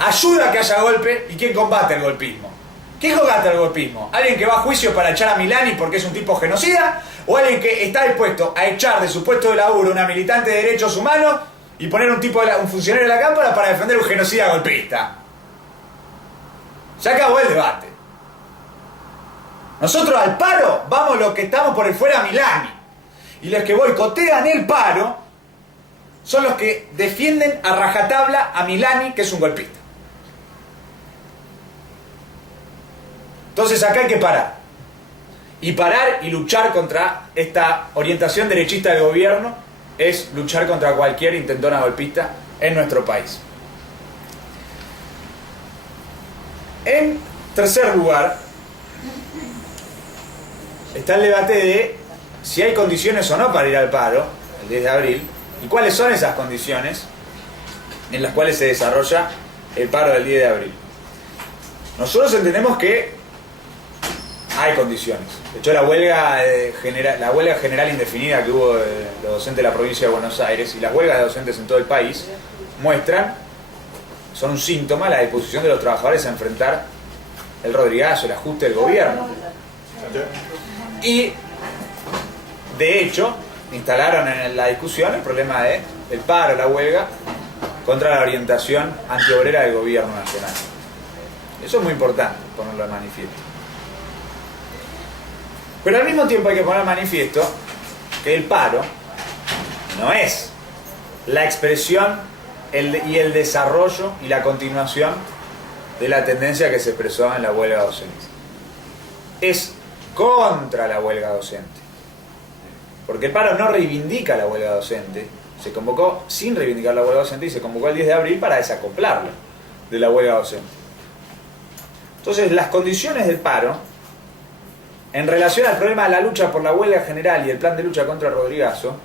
ayuda a que haya golpe y quién combate el golpismo? ¿Quién combate el golpismo? ¿Alguien que va a juicio para echar a Milani porque es un tipo genocida? ¿O alguien que está dispuesto a echar de su puesto de laburo una militante de derechos humanos y poner un funcionario de la Cámara para defender un genocida golpista? Ya acabó el debate. Nosotros al paro vamos los que estamos por el fuera Milani. Y los que boicotean el paro son los que defienden a rajatabla a Milani, que es un golpista. Entonces acá hay que parar. Y parar y luchar contra esta orientación derechista del gobierno es luchar contra cualquier intentona golpista en nuestro país. En tercer lugar, está el debate de si hay condiciones o no para ir al paro, el 10 de abril, y cuáles son esas condiciones en las cuales se desarrolla el paro del 10 de abril. Nosotros entendemos que hay condiciones. De hecho, la huelga general indefinida que hubo de los docentes de la provincia de Buenos Aires y las huelgas de docentes en todo el país son un síntoma de la disposición de los trabajadores a enfrentar el rodrigazo, el ajuste del gobierno. Y, de hecho, instalaron en la discusión el problema del paro, la huelga, contra la orientación antiobrera del gobierno nacional. Eso es muy importante ponerlo de manifiesto. Pero al mismo tiempo hay que poner de manifiesto que el paro no es la expresión y el desarrollo y la continuación de la tendencia que se expresó en la huelga docente. Es contra la huelga docente. Porque el paro no reivindica la huelga docente. Se convocó sin reivindicar la huelga docente y se convocó el 10 de abril para desacoplarlo de la huelga docente. Entonces, las condiciones del paro, en relación al problema de la lucha por la huelga general y el plan de lucha contra el rodrigazo,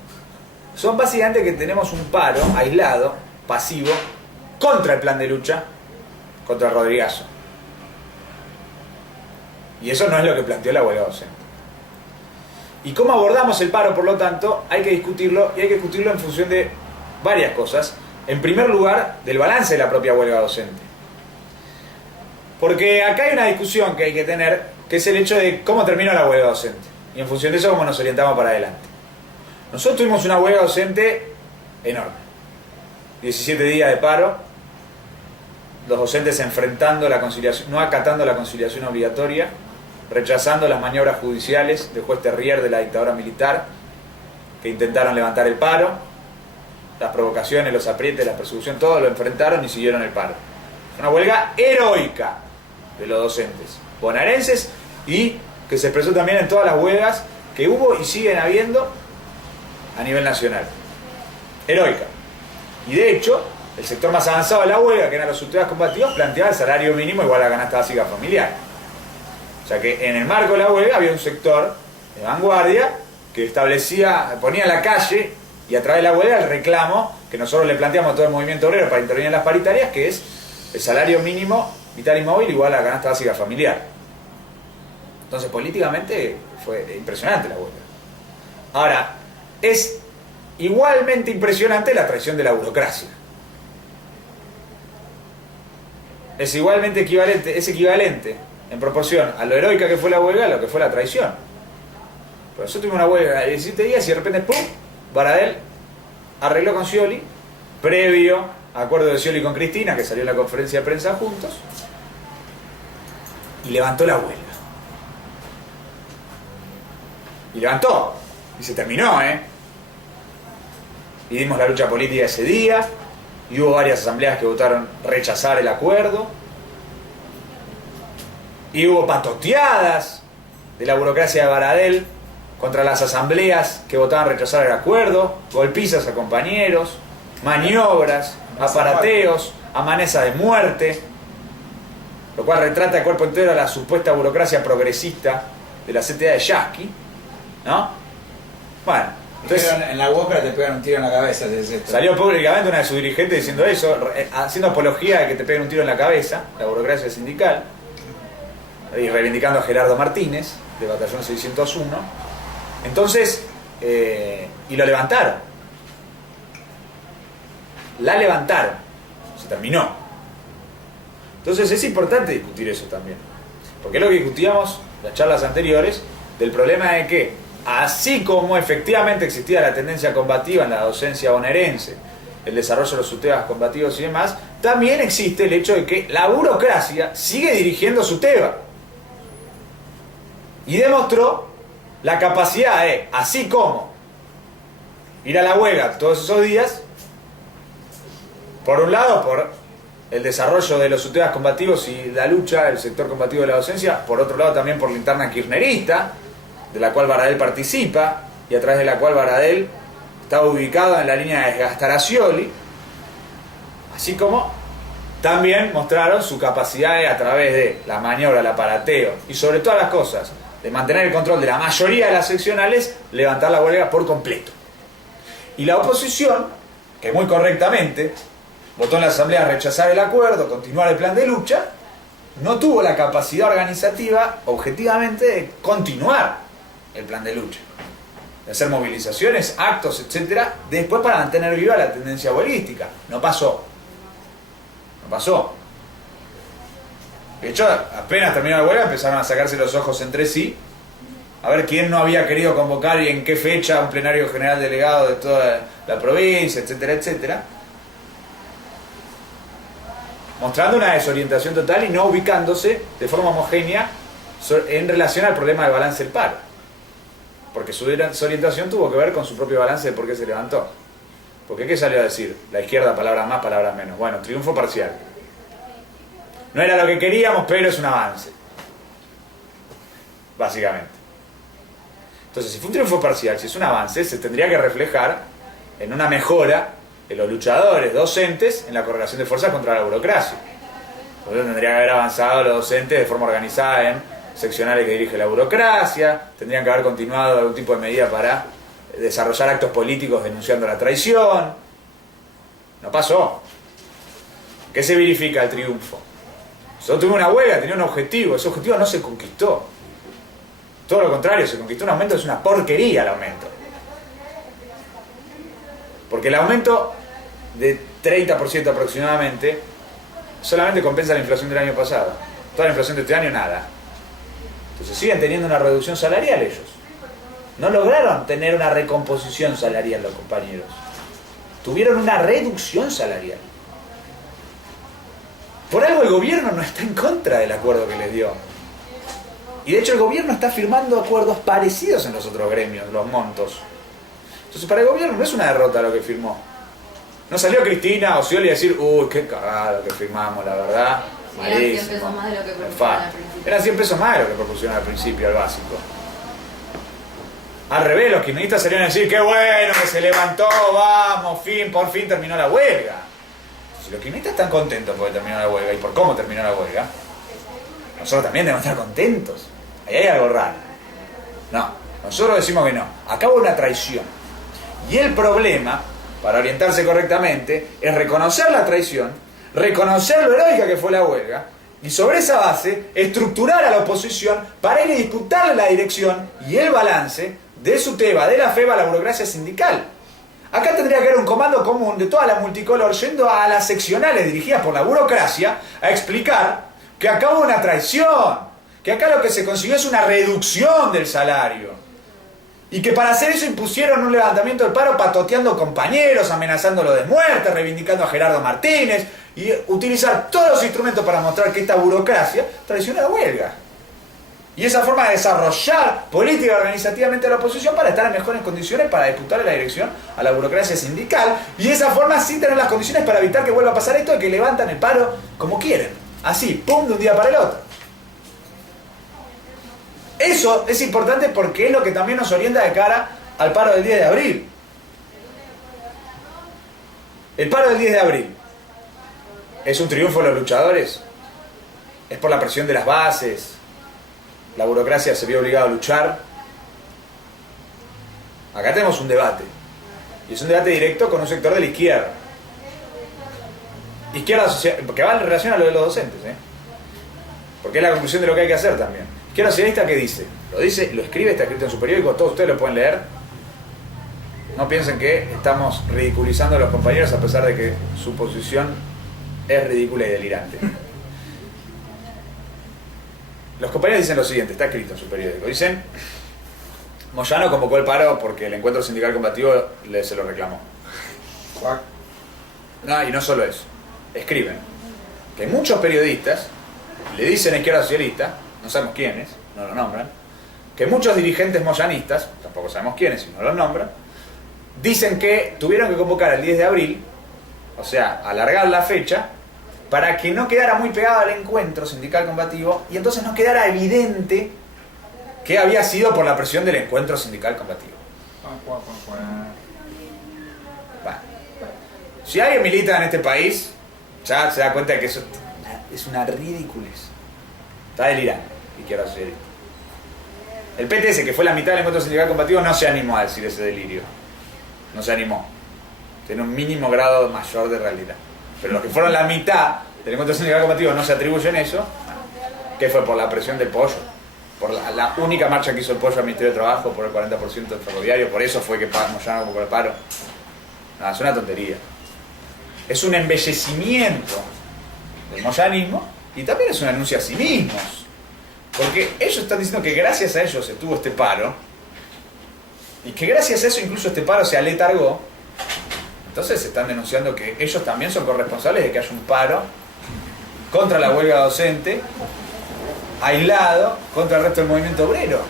son básicamente que tenemos un paro aislado, pasivo, contra el plan de lucha, contra el Rodrigazo. Y eso no es lo que planteó la huelga docente. Y cómo abordamos el paro, por lo tanto, hay que discutirlo, y hay que discutirlo en función de varias cosas. En primer lugar, del balance de la propia huelga docente. Porque acá hay una discusión que hay que tener, que es el hecho de cómo termina la huelga docente. Y en función de eso, cómo nos orientamos para adelante. Nosotros tuvimos una huelga docente enorme. 17 días de paro, los docentes enfrentando la conciliación, no acatando la conciliación obligatoria, rechazando las maniobras judiciales del juez Terrier de la dictadura militar, que intentaron levantar el paro, las provocaciones, los aprietes, la persecución, todo lo enfrentaron y siguieron el paro. Una huelga heroica de los docentes bonaerenses y que se expresó también en todas las huelgas que hubo y siguen habiendo a nivel nacional. Heroica. Y de hecho, el sector más avanzado de la huelga, que eran los subtemas combativos, planteaba el salario mínimo igual a la canasta básica familiar. O sea que en el marco de la huelga había un sector de vanguardia que establecía, ponía en la calle y a través de la huelga el reclamo que nosotros le planteamos a todo el movimiento obrero para intervenir en las paritarias, que es el salario mínimo vital y móvil igual a la canasta básica familiar. Entonces políticamente fue impresionante la huelga. Ahora, es igualmente impresionante la traición de la burocracia. Es igualmente equivalente, es equivalente en proporción a lo heroica que fue la huelga a lo que fue la traición. Pero nosotros tuvimos una huelga de 17 días y de repente, ¡pum!, Baradel arregló con Scioli, previo a acuerdo de Scioli con Cristina, que salió en la conferencia de prensa juntos, y levantó la huelga. Y levantó, y se terminó, Y dimos la lucha política ese día, y hubo varias asambleas que votaron rechazar el acuerdo, y hubo patoteadas de la burocracia de Baradel contra las asambleas que votaban rechazar el acuerdo, golpizas a compañeros, maniobras, aparateos, amenaza de muerte, lo cual retrata de cuerpo entero a la supuesta burocracia progresista de la CTA de Yasky, ¿no? Bueno, entonces en la UOCRA te pegan un tiro en la cabeza. salió públicamente una de sus dirigentes diciendo eso, haciendo apología de que te peguen un tiro en la cabeza, la burocracia sindical, y reivindicando a Gerardo Martínez, de Batallón 601. Entonces, y lo levantaron. La levantaron. Se terminó. Entonces es importante discutir eso también. Porque es lo que discutíamos en las charlas anteriores, del problema de que, así como efectivamente existía la tendencia combativa en la docencia bonaerense, el desarrollo de los subtemas combativos y demás, también existe el hecho de que la burocracia sigue dirigiendo su tema. Y demostró la capacidad de, así como ir a la huelga todos esos días, por un lado por el desarrollo de los subtemas combativos y la lucha del sector combativo de la docencia, por otro lado también por la interna kirchnerista, de la cual Baradel participa y a través de la cual Baradel está ubicado en la línea de desgastar a Scioli, así como también mostraron su capacidad de, a través de la maniobra, el aparateo y sobre todas las cosas, de mantener el control de la mayoría de las seccionales, levantar la huelga por completo. Y la oposición, que muy correctamente votó en la asamblea a rechazar el acuerdo, continuar el plan de lucha, no tuvo la capacidad organizativa, objetivamente, de continuar el plan de lucha, de hacer movilizaciones, actos, etcétera, después para mantener viva la tendencia huelguística. No pasó. No pasó. De hecho, apenas terminó la huelga, empezaron a sacarse los ojos entre sí, a ver quién no había querido convocar y en qué fecha un plenario general delegado de toda la provincia, etcétera, etcétera. Mostrando una desorientación total y no ubicándose de forma homogénea en relación al problema del balance del paro. Porque su desorientación tuvo que ver con su propio balance de por qué se levantó. Porque ¿qué salió a decir? La izquierda, palabras más, palabras menos. Bueno, triunfo parcial. No era lo que queríamos, pero es un avance. Básicamente. Entonces, si fue un triunfo parcial, si es un avance, se tendría que reflejar en una mejora de los luchadores docentes en la correlación de fuerzas contra la burocracia. Entonces tendría que haber avanzado los docentes de forma organizada en seccionales que dirige la burocracia, tendrían que haber continuado algún tipo de medida para desarrollar actos políticos denunciando la traición. No pasó. ¿Qué se verifica el triunfo? Nosotros tuvimos una huelga, tenía un objetivo, ese objetivo no se conquistó. Todo lo contrario, se conquistó un aumento, es una porquería el aumento. Porque el aumento de 30% aproximadamente solamente compensa la inflación del año pasado. Toda la inflación de este año, nada. Entonces siguen teniendo una reducción salarial ellos. No lograron tener una recomposición salarial los compañeros. Tuvieron una reducción salarial. Por algo el gobierno no está en contra del acuerdo que les dio. Y de hecho el gobierno está firmando acuerdos parecidos en los otros gremios, los montos. Entonces para el gobierno no es una derrota lo que firmó. No salió Cristina o Scioli a decir, uy, qué cagada que firmamos, la verdad. Eran 100 pesos más de lo que propusieron al principio. Eran 100 pesos más de lo que propusieron al principio, al básico. Al revés, los kirchneristas salieron a decir, qué bueno que se levantó, vamos, por fin terminó la huelga. Si los kirchneristas están contentos porque terminó la huelga y por cómo terminó la huelga, nosotros también debemos estar contentos. Ahí hay algo raro. No, nosotros decimos que no. Acá hubo una traición. Y el problema, para orientarse correctamente, es reconocer la traición, reconocer lo heroica que fue la huelga, y sobre esa base, estructurar a la oposición para ir a disputarle la dirección y el balance de su tema, de la FEBA a la burocracia sindical. Acá tendría que haber un comando común de toda la multicolor yendo a las seccionales dirigidas por la burocracia a explicar que acá hubo una traición, que acá lo que se consiguió es una reducción del salario. Y que para hacer eso impusieron un levantamiento del paro patoteando compañeros, amenazándolo de muerte, reivindicando a Gerardo Martínez y utilizar todos los instrumentos para mostrar que esta burocracia traiciona la huelga. Y esa forma de desarrollar política organizativamente a la oposición para estar en mejores condiciones para disputarle la dirección a la burocracia sindical y de esa forma sí tener las condiciones para evitar que vuelva a pasar esto de que levantan el paro como quieren. Así, pum, de un día para el otro. Eso es importante porque es lo que también nos orienta de cara al paro del 10 de abril. El paro del 10 de abril es un triunfo de los luchadores, es por la presión de las bases, la burocracia se vio obligada a luchar. Acá tenemos un debate, y es un debate directo con un sector de la izquierda. Izquierda social, porque va en relación a lo de los docentes, porque es la conclusión de lo que hay que hacer también. Izquierda socialista, ¿qué dice? Lo escribe, está escrito en su periódico, todos ustedes lo pueden leer. No piensen que estamos ridiculizando a los compañeros a pesar de que su posición es ridícula y delirante. Los compañeros dicen lo siguiente, está escrito en su periódico. Dicen, Moyano convocó el paro porque el encuentro sindical combativo se lo reclamó. No, y no solo eso. Escriben que muchos periodistas le dicen a Izquierda Socialista, no sabemos quiénes, no lo nombran, que muchos dirigentes moyanistas, tampoco sabemos quiénes y no los nombran, dicen que tuvieron que convocar el 10 de abril, o sea, alargar la fecha, para que no quedara muy pegado al encuentro sindical combativo y entonces no quedara evidente que había sido por la presión del encuentro sindical combativo. Bueno, si alguien milita en este país, ya se da cuenta de que eso es una ridiculez. Está delirando, y quiero hacer esto. El PTS, que fue la mitad del encuentro sindical combativo, no se animó a decir ese delirio. No se animó. Tiene un mínimo grado mayor de realidad. Pero los que fueron la mitad del encuentro sindical combativo no se atribuyen eso. ¿Qué fue? Por la presión del pollo. Por la única marcha que hizo el pollo al Ministerio de Trabajo, por el 40% del ferroviario. Por eso fue que Moyano convocó el paro. No, es una tontería. Es un embellecimiento del moyanismo y también es un anuncio a sí mismos. Porque ellos están diciendo que gracias a ellos se tuvo este paro y que gracias a eso incluso este paro se aletargó. Entonces están denunciando que ellos también son corresponsables de que haya un paro contra la huelga docente, aislado, contra el resto del movimiento obrero.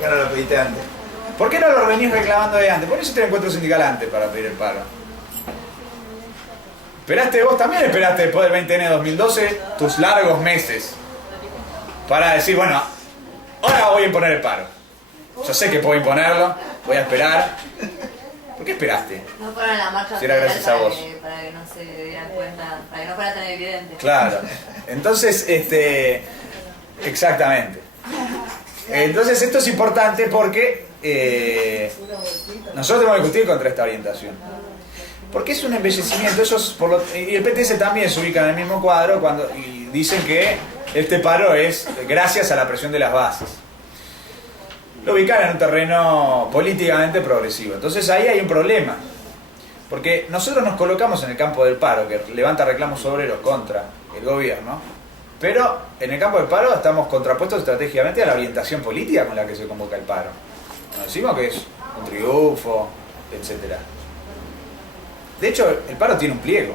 ¿Por qué no lo pediste antes? ¿Por qué no lo venís reclamando de antes? ¿Por qué hiciste el encuentro sindical antes para pedir el paro? Esperaste, vos también esperaste después del 20N de 2012 tus largos meses para decir, bueno, ahora voy a imponer el paro. Yo sé que puedo imponerlo, voy a esperar. ¿Por qué esperaste? No fueron a la marcha Si era gracias a vos. para que no se dieran cuenta, para que no fuera tan evidente. Claro. Entonces, exactamente. Entonces esto es importante porque nosotros tenemos que discutir contra esta orientación. Porque es un embellecimiento. Y el PTS también se ubica en el mismo cuadro y dicen que este paro es gracias a la presión de las bases. Lo ubican en un terreno políticamente progresivo. Entonces ahí hay un problema. Porque nosotros nos colocamos en el campo del paro, que levanta reclamos obreros contra el gobierno, pero en el campo del paro estamos contrapuestos estratégicamente a la orientación política con la que se convoca el paro. Nos decimos que es un triunfo, etc. De hecho, el paro tiene un pliego.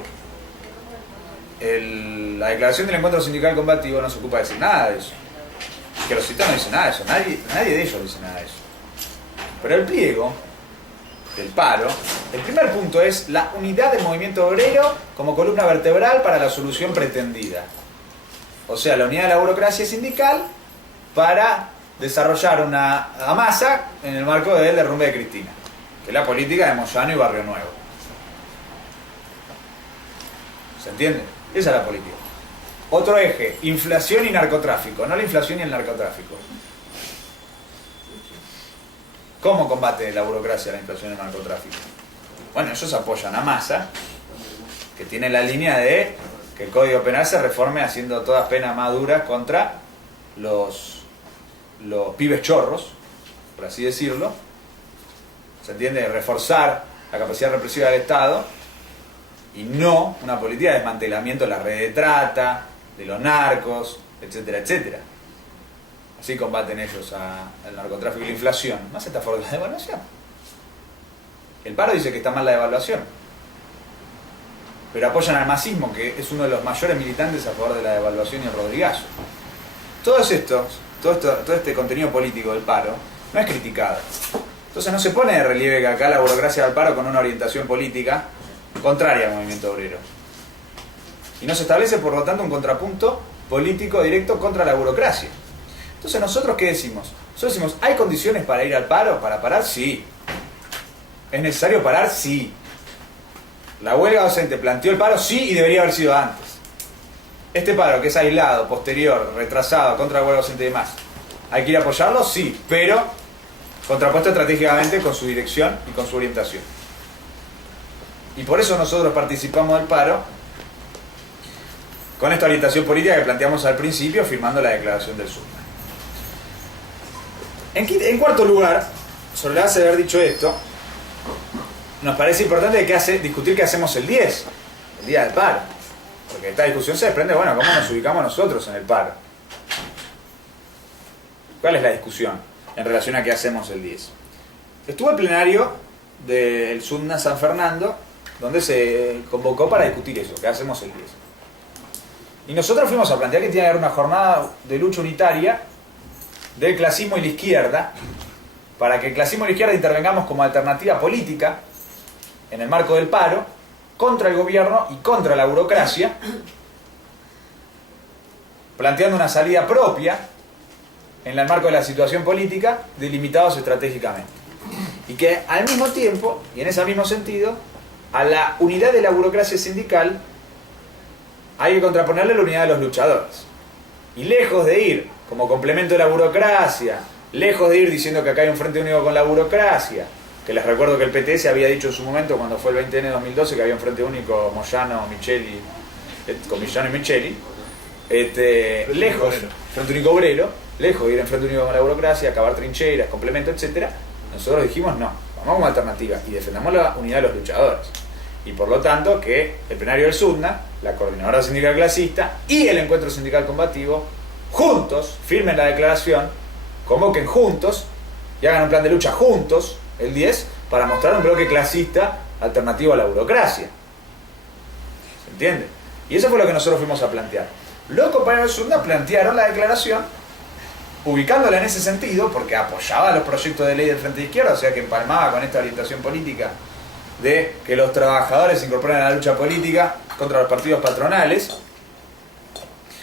La declaración del encuentro sindical combativo no se ocupa de decir nada de eso. Que los ciudadanos no dicen nada de eso, nadie de ellos dice nada de eso. Pero el pliego del paro, el primer punto es la unidad del movimiento obrero como columna vertebral para la solución pretendida. O sea, la unidad de la burocracia sindical para desarrollar una masa en el marco del derrumbe de Cristina, que es la política de Moyano y Barrio Nuevo. ¿Se entiende? Esa es la política. Otro eje, inflación y narcotráfico, no la inflación y el narcotráfico. ¿Cómo combate la burocracia la inflación y el narcotráfico? Bueno, ellos apoyan a Massa, que tiene la línea de que el Código Penal se reforme haciendo todas penas más duras contra los pibes chorros, por así decirlo. ¿Se entiende? Reforzar la capacidad represiva del Estado y no una política de desmantelamiento de la red de trata, de los narcos, etcétera, etcétera. Así combaten ellos al narcotráfico y la inflación. Más está a favor de la devaluación. El paro dice que está mal la devaluación, pero apoyan al masismo, que es uno de los mayores militantes a favor de la devaluación, y el Rodrigazo. Todo este contenido político del paro no es criticado. Entonces no se pone de relieve que acá la burocracia del paro con una orientación política contraria al movimiento obrero. Y no se establece, por lo tanto, un contrapunto político directo contra la burocracia. Entonces, ¿nosotros qué decimos? Nosotros decimos, ¿hay condiciones para ir al paro? ¿Para parar? Sí. ¿Es necesario parar? Sí. ¿La huelga docente planteó el paro? Sí, y debería haber sido antes. Este paro, que es aislado, posterior, retrasado, contra la huelga docente y demás, ¿hay que ir a apoyarlo? Sí, pero contrapuesto estratégicamente con su dirección y con su orientación. Y por eso nosotros participamos del paro con esta orientación política que planteamos al principio, firmando la declaración del SUDNA. En cuarto lugar, sobre la base de haber dicho esto, nos parece importante discutir qué hacemos el 10, el día del paro. Porque esta discusión se desprende, bueno, cómo nos ubicamos nosotros en el paro. ¿Cuál es la discusión en relación a qué hacemos el 10? Estuvo el plenario del SUDNA San Fernando, donde se convocó para discutir eso, qué hacemos el 10. Y nosotros fuimos a plantear que tiene que haber una jornada de lucha unitaria del clasismo y la izquierda, para que el clasismo y la izquierda intervengamos como alternativa política en el marco del paro, contra el gobierno y contra la burocracia, planteando una salida propia en el marco de la situación política, delimitados estratégicamente. Y que al mismo tiempo, y en ese mismo sentido, a la unidad de la burocracia sindical hay que contraponerle la unidad de los luchadores. Y lejos de ir como complemento de la burocracia, lejos de ir diciendo que acá hay un frente único con la burocracia, que les recuerdo que el PTS había dicho en su momento, cuando fue el 20N de 2012, que había un frente único Moyano, Micheli, con Moyano y Micheli, lejos, frente único obrero, lejos de ir en frente único con la burocracia, acabar trincheras, complemento, etc. Nosotros dijimos no, vamos como alternativa y defendamos la unidad de los luchadores. Y por lo tanto que el plenario del SUDNA, la coordinadora sindical clasista y el encuentro sindical combativo, juntos, firmen la declaración, convoquen juntos y hagan un plan de lucha juntos, el 10, para mostrar un bloque clasista alternativo a la burocracia. ¿Se entiende? Y eso fue lo que nosotros fuimos a plantear. Los compañeros del SUDNA plantearon la declaración ubicándola en ese sentido, porque apoyaba los proyectos de ley del Frente de Izquierda, o sea que empalmaba con esta orientación política de que los trabajadores se incorporen a la lucha política contra los partidos patronales,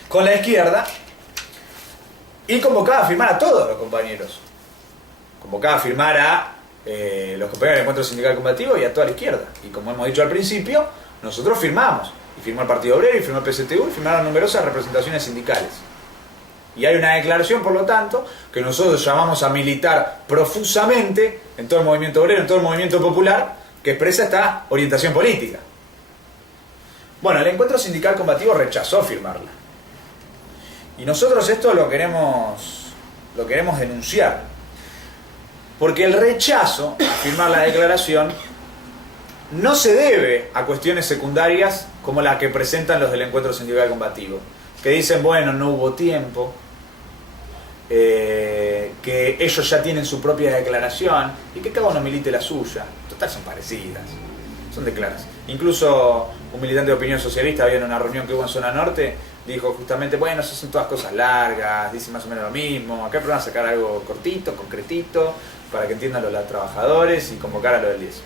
con la izquierda, y convocaba a firmar a todos los compañeros. Convocaba a firmar a los compañeros del encuentro sindical combativo y a toda la izquierda. Y como hemos dicho al principio, nosotros firmamos. Y firmó el Partido Obrero, y firmó el PSTU, y firmaron numerosas representaciones sindicales. Y hay una declaración, por lo tanto, que nosotros llamamos a militar profusamente en todo el movimiento obrero, en todo el movimiento popular, que expresa esta orientación política. Bueno, el Encuentro Sindical Combativo rechazó firmarla. Y nosotros esto lo queremos denunciar. Porque el rechazo a firmar la declaración no se debe a cuestiones secundarias como las que presentan los del Encuentro Sindical Combativo, que dicen, bueno, no hubo tiempo, que ellos ya tienen su propia declaración y que cada uno milite la suya. Total, son parecidas, son declaraciones. Incluso un militante de opinión socialista, había en una reunión que hubo en Zona Norte, dijo justamente, bueno, eso son todas cosas largas, dicen más o menos lo mismo, acá van a sacar algo cortito, concretito, para que entiendan los trabajadores y convocar a lo del 10.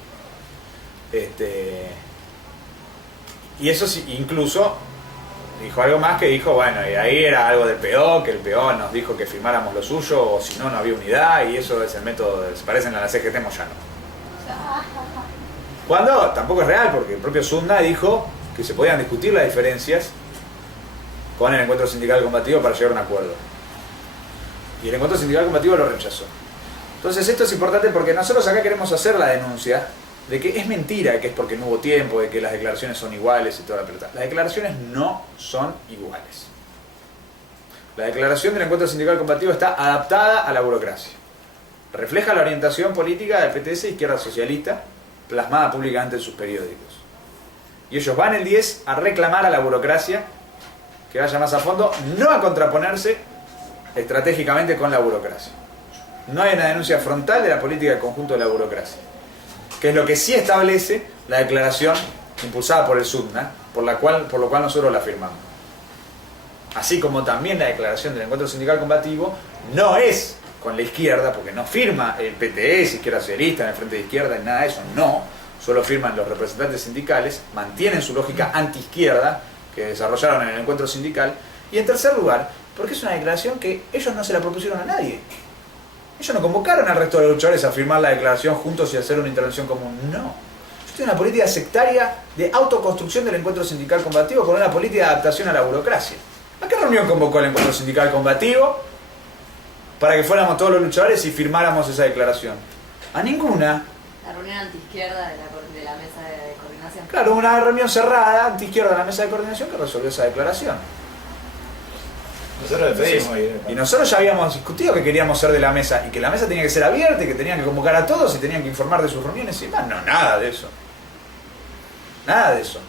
Y eso sí, incluso dijo algo más, que dijo, bueno, y ahí era algo del PO, que el PO nos dijo que firmáramos lo suyo, o si no, no había unidad, y eso es el método, se parecen a la CGT Moyano. Cuando tampoco es real, porque el propio Sunda dijo que se podían discutir las diferencias con el Encuentro Sindical Combativo para llegar a un acuerdo. Y el Encuentro Sindical Combativo lo rechazó. Entonces esto es importante porque nosotros acá queremos hacer la denuncia de que es mentira, que es porque no hubo tiempo, de que las declaraciones son iguales y toda la pelota. Las declaraciones no son iguales. La declaración del Encuentro Sindical Combativo está adaptada a la burocracia. Refleja la orientación política del PTS Izquierda Socialista, plasmada públicamente en sus periódicos. Y ellos van el 10 a reclamar a la burocracia que vaya más a fondo, no a contraponerse estratégicamente con la burocracia. No hay una denuncia frontal de la política del conjunto de la burocracia, que es lo que sí establece la declaración impulsada por el SUDNA, por lo cual nosotros la firmamos. Así como también la declaración del Encuentro Sindical Combativo no es con la izquierda, porque no firma el PTS, Izquierda Socialista, en el Frente de Izquierda, en nada de eso, no. Solo firman los representantes sindicales, mantienen su lógica anti-izquierda que desarrollaron en el Encuentro Sindical. Y en tercer lugar, porque es una declaración que ellos no se la propusieron a nadie. Ellos no convocaron al resto de los luchadores a firmar la declaración juntos y hacer una intervención común. No. Esto es una política sectaria de autoconstrucción del Encuentro Sindical Combativo con una política de adaptación a la burocracia. ¿A qué reunión convocó el Encuentro Sindical Combativo para que fuéramos todos los luchadores y firmáramos esa declaración? A ninguna. La reunión antiizquierda de la mesa de coordinación. Claro, una reunión cerrada, antiizquierda de la mesa de coordinación, que resolvió esa declaración. Nosotros le pedimos. Y nosotros ya habíamos discutido que queríamos ser de la mesa y que la mesa tenía que ser abierta y que tenían que convocar a todos y tenían que informar de sus reuniones y demás. No, nada de eso. Nada de eso.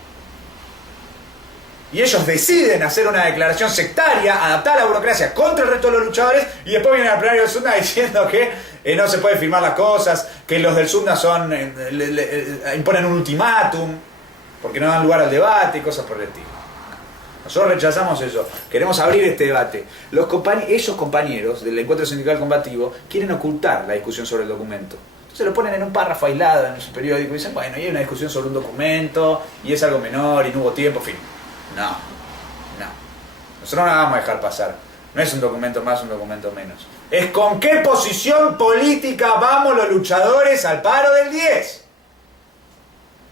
Y ellos deciden hacer una declaración sectaria, adaptar a la burocracia contra el resto de los luchadores y después vienen al plenario del SUDNA diciendo que no se puede firmar las cosas, que los del SUDNA imponen un ultimátum porque no dan lugar al debate y cosas por el estilo. Nosotros rechazamos eso, queremos abrir este debate. Ellos compañeros del Encuentro Sindical Combativo quieren ocultar la discusión sobre el documento. Entonces lo ponen en un párrafo aislado en su periódico y dicen, bueno, y hay una discusión sobre un documento y es algo menor y no hubo tiempo, en fin. No. Nosotros no la vamos a dejar pasar. No es un documento más, un documento menos. Es con qué posición política vamos los luchadores al paro del 10.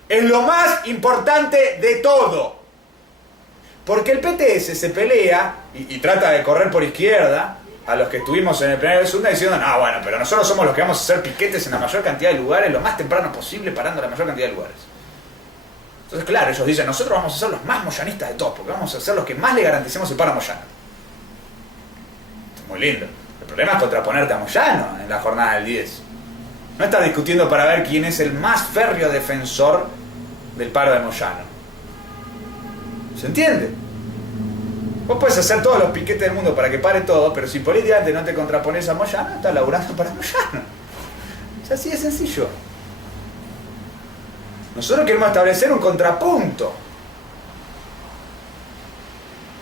Es lo más importante de todo. Porque el PTS se pelea y trata de correr por izquierda a los que estuvimos en el plenario del SUDNA diciendo, no, bueno, pero nosotros somos los que vamos a hacer piquetes en la mayor cantidad de lugares, lo más temprano posible, parando la mayor cantidad de lugares. Entonces, claro, ellos dicen, nosotros vamos a ser los más moyanistas de todos, porque vamos a ser los que más le garanticemos el paro a Moyano. Es muy lindo. El problema es contraponerte a Moyano en la jornada del 10. No estás discutiendo para ver quién es el más férreo defensor del paro de Moyano. ¿Se entiende? Vos podés hacer todos los piquetes del mundo para que pare todo, pero si políticamente no te contrapones a Moyano, estás laburando para Moyano. Es así de sencillo. Nosotros queremos establecer un contrapunto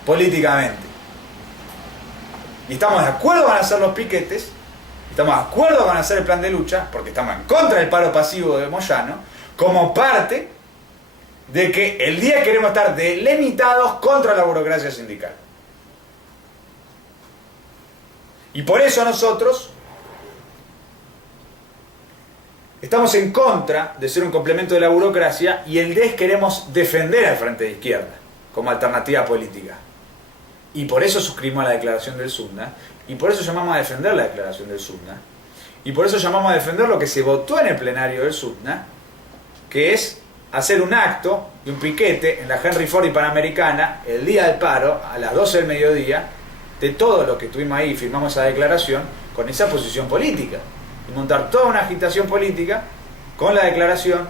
políticamente. Y estamos de acuerdo con hacer los piquetes, estamos de acuerdo con hacer el plan de lucha, porque estamos en contra del paro pasivo de Moyano, como parte de que el día queremos estar delimitados contra la burocracia sindical. Y por eso nosotros estamos en contra de ser un complemento de la burocracia y el DES queremos defender al Frente de Izquierda como alternativa política. Y por eso suscribimos la declaración del SUNA, y por eso llamamos a defender la declaración del SUNA, y por eso llamamos a defender lo que se votó en el plenario del SUNA, que es hacer un acto y un piquete en la Henry Ford y Panamericana el día del paro, a las 12 del mediodía, de todos los que estuvimos ahí y firmamos esa declaración, con esa posición política. Y montar toda una agitación política con la declaración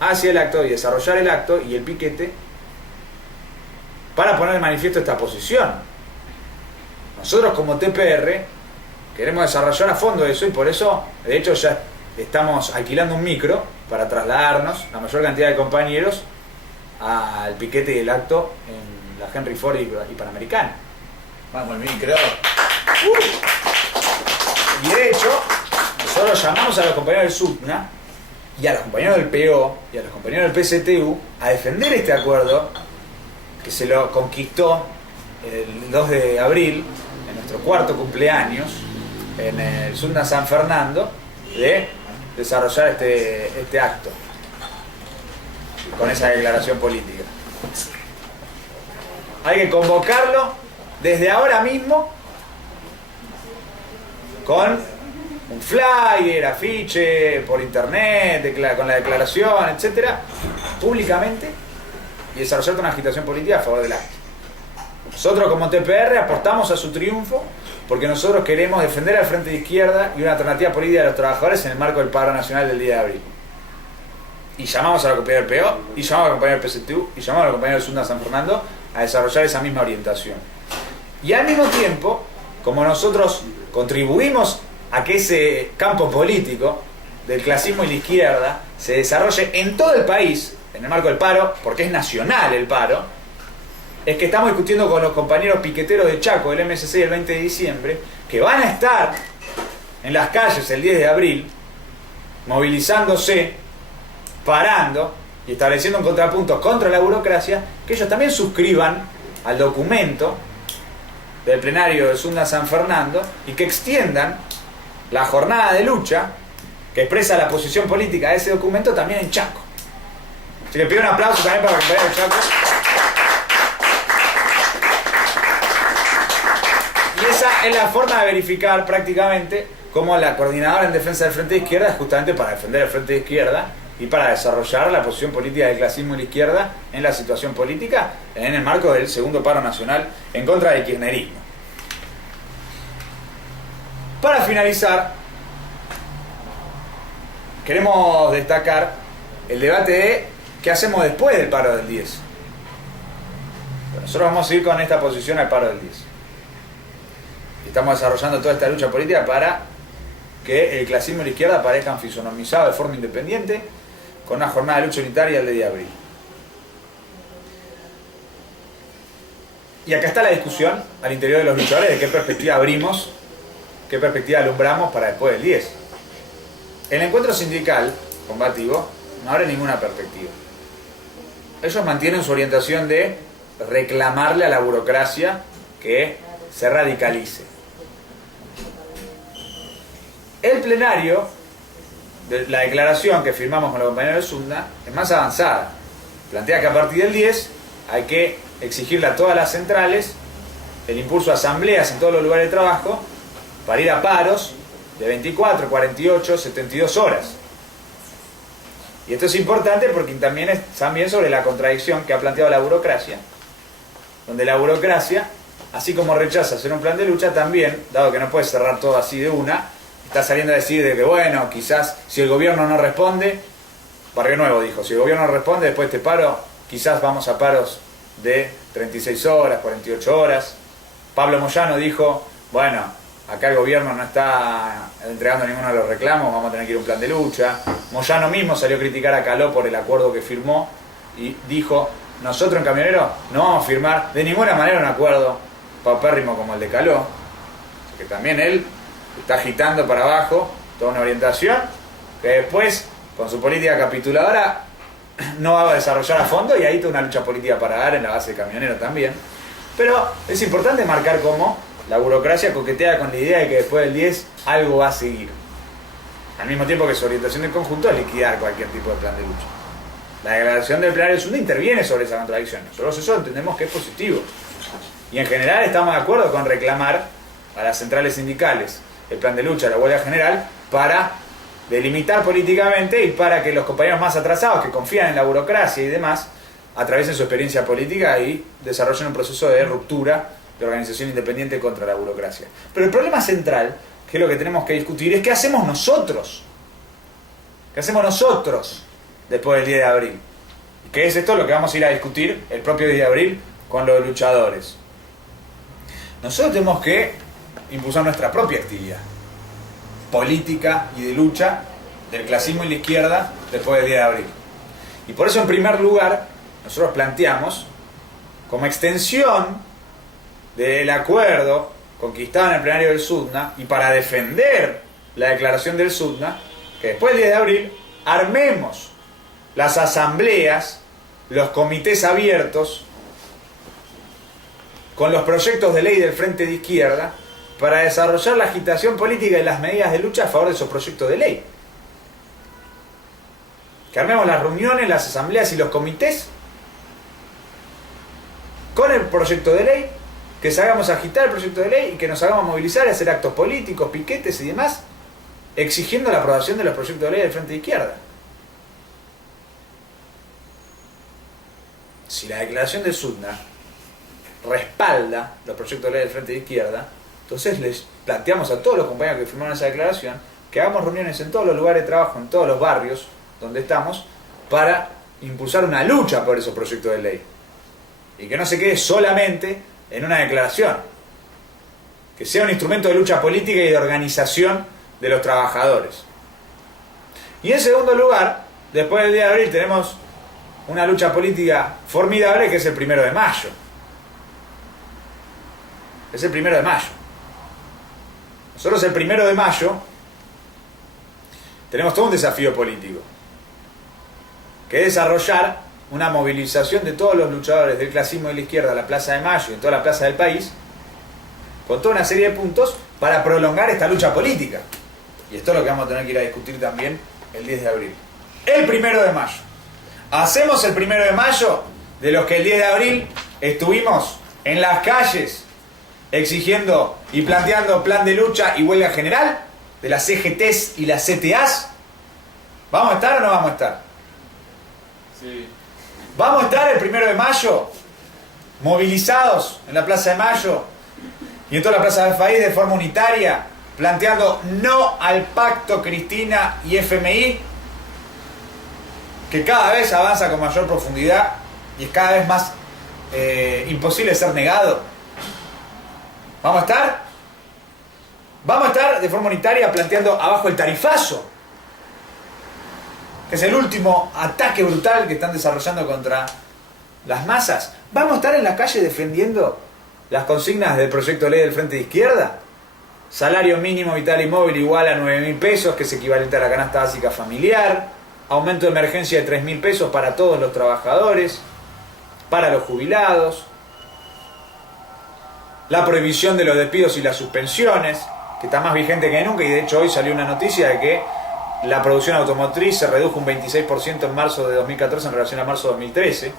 hacia el acto y desarrollar el acto y el piquete para poner de manifiesto esta posición. Nosotros como TPR queremos desarrollar a fondo eso y por eso, de hecho, ya estamos alquilando un micro para trasladarnos la mayor cantidad de compañeros al piquete y el acto en la Henry Ford y Panamericana. Vamos, el micro. Y de hecho, nosotros llamamos a los compañeros del SUTNA y a los compañeros del PO y a los compañeros del PCTU a defender este acuerdo que se lo conquistó el 2 de abril, en nuestro cuarto cumpleaños, en el SUTNA San Fernando, de desarrollar este acto con esa declaración política. Hay que convocarlo desde ahora mismo con un flyer, afiche, por internet, con la declaración, etcétera, públicamente, y desarrollar una agitación política a favor del acto. Nosotros como TPR apostamos a su triunfo porque nosotros queremos defender al Frente de Izquierda y una alternativa política de los trabajadores en el marco del paro nacional del día de abril. Y llamamos a la compañía del PO, y llamamos a la compañía del PCTU, y llamamos a la compañía del SUNA San Fernando a desarrollar esa misma orientación. Y al mismo tiempo, como nosotros contribuimos a que ese campo político del clasismo y la izquierda se desarrolle en todo el país, en el marco del paro, porque es nacional el paro, es que estamos discutiendo con los compañeros piqueteros de Chaco, del MSC, el 20 de diciembre, que van a estar en las calles el 10 de abril, movilizándose, parando y estableciendo un contrapunto contra la burocracia, que ellos también suscriban al documento del plenario del SUNA San Fernando y que extiendan la jornada de lucha que expresa la posición política de ese documento también en Chaco. Así que pido un aplauso también para el compañero de Chaco. Y esa es la forma de verificar prácticamente cómo la coordinadora en defensa del Frente de Izquierda es justamente para defender el Frente de Izquierda y para desarrollar la posición política del clasismo y la izquierda en la situación política en el marco del segundo paro nacional en contra del kirchnerismo. Para finalizar, queremos destacar el debate de qué hacemos después del paro del 10. Nosotros vamos a ir con esta posición al paro del 10. Estamos desarrollando toda esta lucha política para que el clasismo y la izquierda aparezcan fisonomizados de forma independiente con una jornada de lucha unitaria el día de abril. Y acá está la discusión al interior de los luchadores de qué perspectiva abrimos, qué perspectiva alumbramos para después del 10. El encuentro sindical combativo no abre ninguna perspectiva. Ellos mantienen su orientación de reclamarle a la burocracia que se radicalice. El plenario de la declaración que firmamos con los compañeros del SUNA es más avanzada. Plantea que a partir del 10 hay que exigirle a todas las centrales el impulso a asambleas en todos los lugares de trabajo para ir a paros de 24, 48, 72 horas. Y esto es importante porque también es sobre la contradicción que ha planteado la burocracia, donde la burocracia, así como rechaza hacer un plan de lucha, también, dado que no puede cerrar todo así de una, está saliendo a decir de que bueno, quizás si el gobierno no responde, Barrio Nuevo dijo, si el gobierno no responde después de este paro, quizás vamos a paros de 36 horas, 48 horas. Pablo Moyano dijo, bueno, acá el gobierno no está entregando ninguno de los reclamos, vamos a tener que ir a un plan de lucha. Moyano mismo salió a criticar a Caló por el acuerdo que firmó y dijo, nosotros en Camioneros no vamos a firmar de ninguna manera un acuerdo paupérrimo como el de Caló, que también él está agitando para abajo toda una orientación que después, con su política capituladora, no va a desarrollar a fondo y ahí toda una lucha política para dar en la base de Camioneros también. Pero es importante marcar cómo la burocracia coquetea con la idea de que después del 10 algo va a seguir. Al mismo tiempo que su orientación en conjunto es liquidar cualquier tipo de plan de lucha. La declaración del plenario del SUNA interviene sobre esa contradicción. Nosotros eso entendemos que es positivo. Y en general estamos de acuerdo con reclamar a las centrales sindicales el plan de lucha, la huelga general, para delimitar políticamente y para que los compañeros más atrasados, que confían en la burocracia y demás, atraviesen su experiencia política y desarrollen un proceso de ruptura de organización independiente contra la burocracia. Pero el problema central, que es lo que tenemos que discutir, es qué hacemos nosotros. ¿Qué hacemos nosotros después del 10 de abril? ¿Y qué es esto lo que vamos a ir a discutir el propio 10 de abril con los luchadores? Nosotros tenemos que impulsar nuestra propia actividad política y de lucha del clasismo y la izquierda después del 10 de abril. Y por eso, en primer lugar, nosotros planteamos, como extensión del acuerdo conquistado en el plenario del SUTNA, y para defender la declaración del SUTNA, que después del 10 de abril armemos las asambleas, los comités abiertos, con los proyectos de ley del Frente de Izquierda, para desarrollar la agitación política y las medidas de lucha a favor de esos proyectos de ley. Que armemos las reuniones, las asambleas y los comités con el proyecto de ley, que salgamos a agitar el proyecto de ley y que nos hagamos movilizar y hacer actos políticos, piquetes y demás, exigiendo la aprobación de los proyectos de ley del Frente de Izquierda. Si la declaración del SUTNA respalda los proyectos de ley del Frente de Izquierda, entonces les planteamos a todos los compañeros que firmaron esa declaración que hagamos reuniones en todos los lugares de trabajo, en todos los barrios donde estamos, para impulsar una lucha por esos proyectos de ley. Y que no se quede solamente en una declaración. Que sea un instrumento de lucha política y de organización de los trabajadores. Y en segundo lugar, después del 10 de abril tenemos una lucha política formidable, que es el 1 de mayo. Es el 1 de mayo. Nosotros el 1 de mayo tenemos todo un desafío político, que es desarrollar una movilización de todos los luchadores del clasismo y de la izquierda a la Plaza de Mayo y en toda la plaza del país, con toda una serie de puntos para prolongar esta lucha política. Y esto es lo que vamos a tener que ir a discutir también el 10 de abril. El 1 de mayo. Hacemos el 1 de mayo de los que el 10 de abril estuvimos en las calles exigiendo y planteando plan de lucha y huelga general de las CGTs y las CTAs. ¿Vamos a estar o no vamos a estar? Sí. ¿Vamos a estar el 1 de mayo movilizados en la Plaza de Mayo y en toda la Plaza del país de forma unitaria, planteando no al pacto Cristina y FMI, que cada vez avanza con mayor profundidad y es cada vez más imposible ser negado? ¿Vamos a estar? Vamos a estar de forma unitaria planteando abajo el tarifazo, que es el último ataque brutal que están desarrollando contra las masas. ¿Vamos a estar en la calle defendiendo las consignas del proyecto de ley del Frente de Izquierda? Salario mínimo vital y móvil igual a 9.000 pesos, que es equivalente a la canasta básica familiar. Aumento de emergencia de 3.000 pesos para todos los trabajadores, para los jubilados. La prohibición de los despidos y las suspensiones, que está más vigente que nunca, y de hecho hoy salió una noticia de que la producción automotriz se redujo un 26% en marzo de 2014 en relación a marzo de 2013,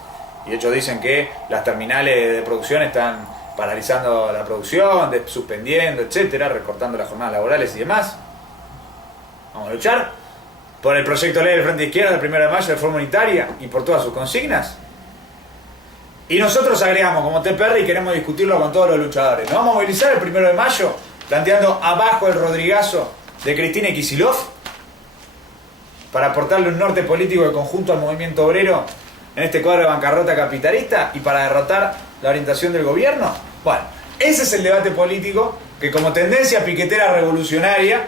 y de hecho dicen que las terminales de producción están paralizando la producción, suspendiendo, etcétera, recortando las jornadas laborales y demás. Vamos a luchar por el proyecto de ley del Frente de Izquierda del 1 de mayo de forma unitaria y por todas sus consignas. Y nosotros agregamos como TPR y queremos discutirlo con todos los luchadores. Nos vamos a movilizar el 1 de mayo planteando abajo el Rodrigazo de Cristina Kicillof para aportarle un norte político de conjunto al movimiento obrero en este cuadro de bancarrota capitalista y para derrotar la orientación del gobierno. Bueno, ese es el debate político que como tendencia piquetera revolucionaria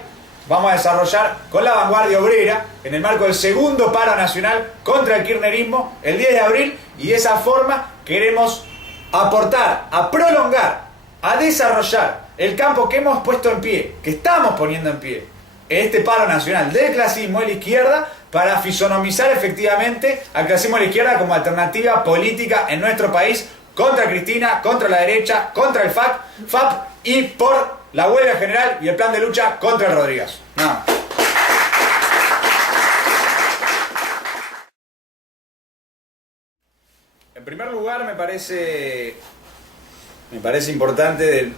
vamos a desarrollar con la vanguardia obrera en el marco del segundo paro nacional contra el kirchnerismo el 10 de abril, y de esa forma queremos aportar, a prolongar, a desarrollar el campo que hemos puesto en pie, que estamos poniendo en pie en este paro nacional del clasismo y la izquierda, para fisonomizar efectivamente al clasismo y la izquierda como alternativa política en nuestro país contra Cristina, contra la derecha, contra el FAP y por la huelga general y el plan de lucha contra el Rodríguez. No. En primer lugar, me parece me parece importante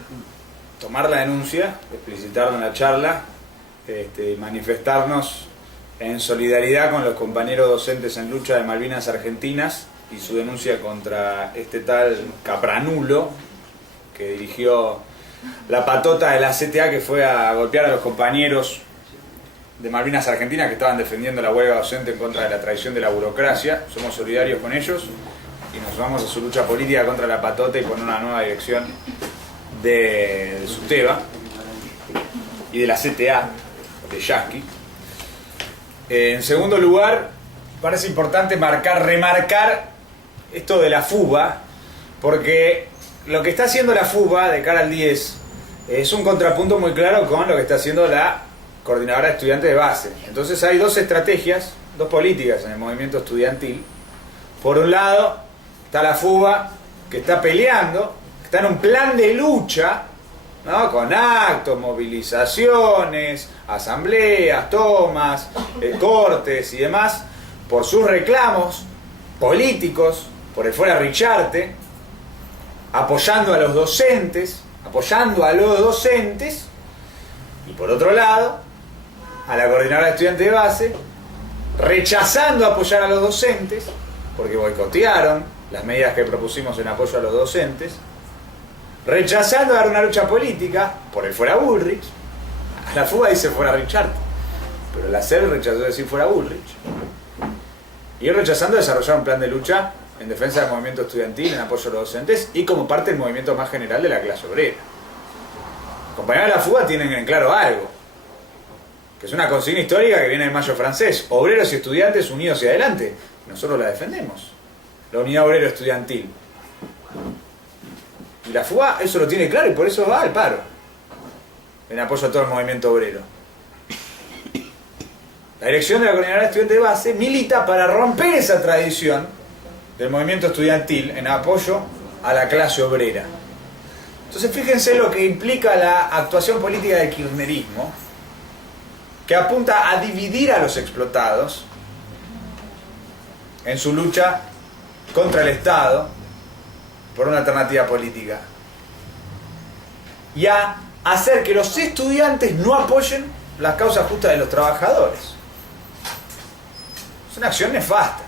tomar la denuncia, explicitarla en la charla, manifestarnos en solidaridad con los compañeros docentes en lucha de Malvinas Argentinas y su denuncia contra este tal Capranulo, que dirigió la patota de la CTA, que fue a golpear a los compañeros de Malvinas Argentinas que estaban defendiendo la huelga docente en contra de la traición de la burocracia. Somos solidarios con ellos y nos sumamos a su lucha política contra la patota y por una nueva dirección de SUTEBA y de la CTA de Yasky. En segundo lugar, parece importante remarcar esto de la FUBA, porque lo que está haciendo la FUBA de cara al 10 es un contrapunto muy claro con lo que está haciendo la Coordinadora de Estudiantes de Base. Entonces hay dos estrategias, dos políticas en el movimiento estudiantil. Por un lado está la FUBA, que está peleando, que está en un plan de lucha, ¿no? Con actos, movilizaciones, asambleas, tomas, cortes y demás, por sus reclamos políticos, por el fuera Richarte, apoyando a los docentes, y por otro lado, a la Coordinadora de Estudiantes de Base, rechazando apoyar a los docentes, porque boicotearon las medidas que propusimos en apoyo a los docentes, rechazando dar una lucha política por el fuera Bullrich. La FUBA dice fuera Richarte, pero la CEL rechazó decir fuera Bullrich, y rechazando desarrollar un plan de lucha en defensa del movimiento estudiantil, en apoyo a los docentes y como parte del movimiento más general de la clase obrera. Los compañeros de la FUBA tienen en claro algo, que es una consigna histórica que viene del Mayo francés: obreros y estudiantes unidos y adelante. Nosotros la defendemos, la unidad obrero-estudiantil. Y la FUBA eso lo tiene claro y por eso va al paro, en apoyo a todo el movimiento obrero. La dirección de la Coordinadora de Estudiantes de Base milita para romper esa tradición del movimiento estudiantil en apoyo a la clase obrera. Entonces fíjense lo que implica la actuación política del kirchnerismo, que apunta a dividir a los explotados en su lucha contra el Estado por una alternativa política y a hacer que los estudiantes no apoyen las causas justas de los trabajadores. Es una acción nefasta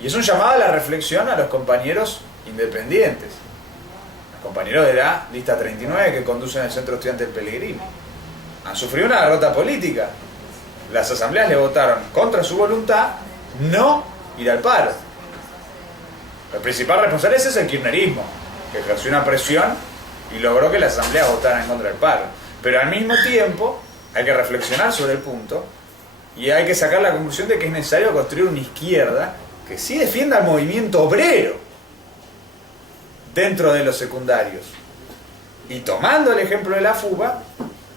y es un llamado a la reflexión a los compañeros independientes, los compañeros de la lista 39 que conducen el Centro Estudiante del Pellegrino. Han sufrido una derrota política. Las asambleas le votaron contra su voluntad no ir al paro. El principal responsable es el kirchnerismo, que ejerció una presión y logró que las asambleas votaran en contra del paro. Pero al mismo tiempo hay que reflexionar sobre el punto y hay que sacar la conclusión de que es necesario construir una izquierda que sí defienda al movimiento obrero dentro de los secundarios. Y tomando el ejemplo de la FUBA,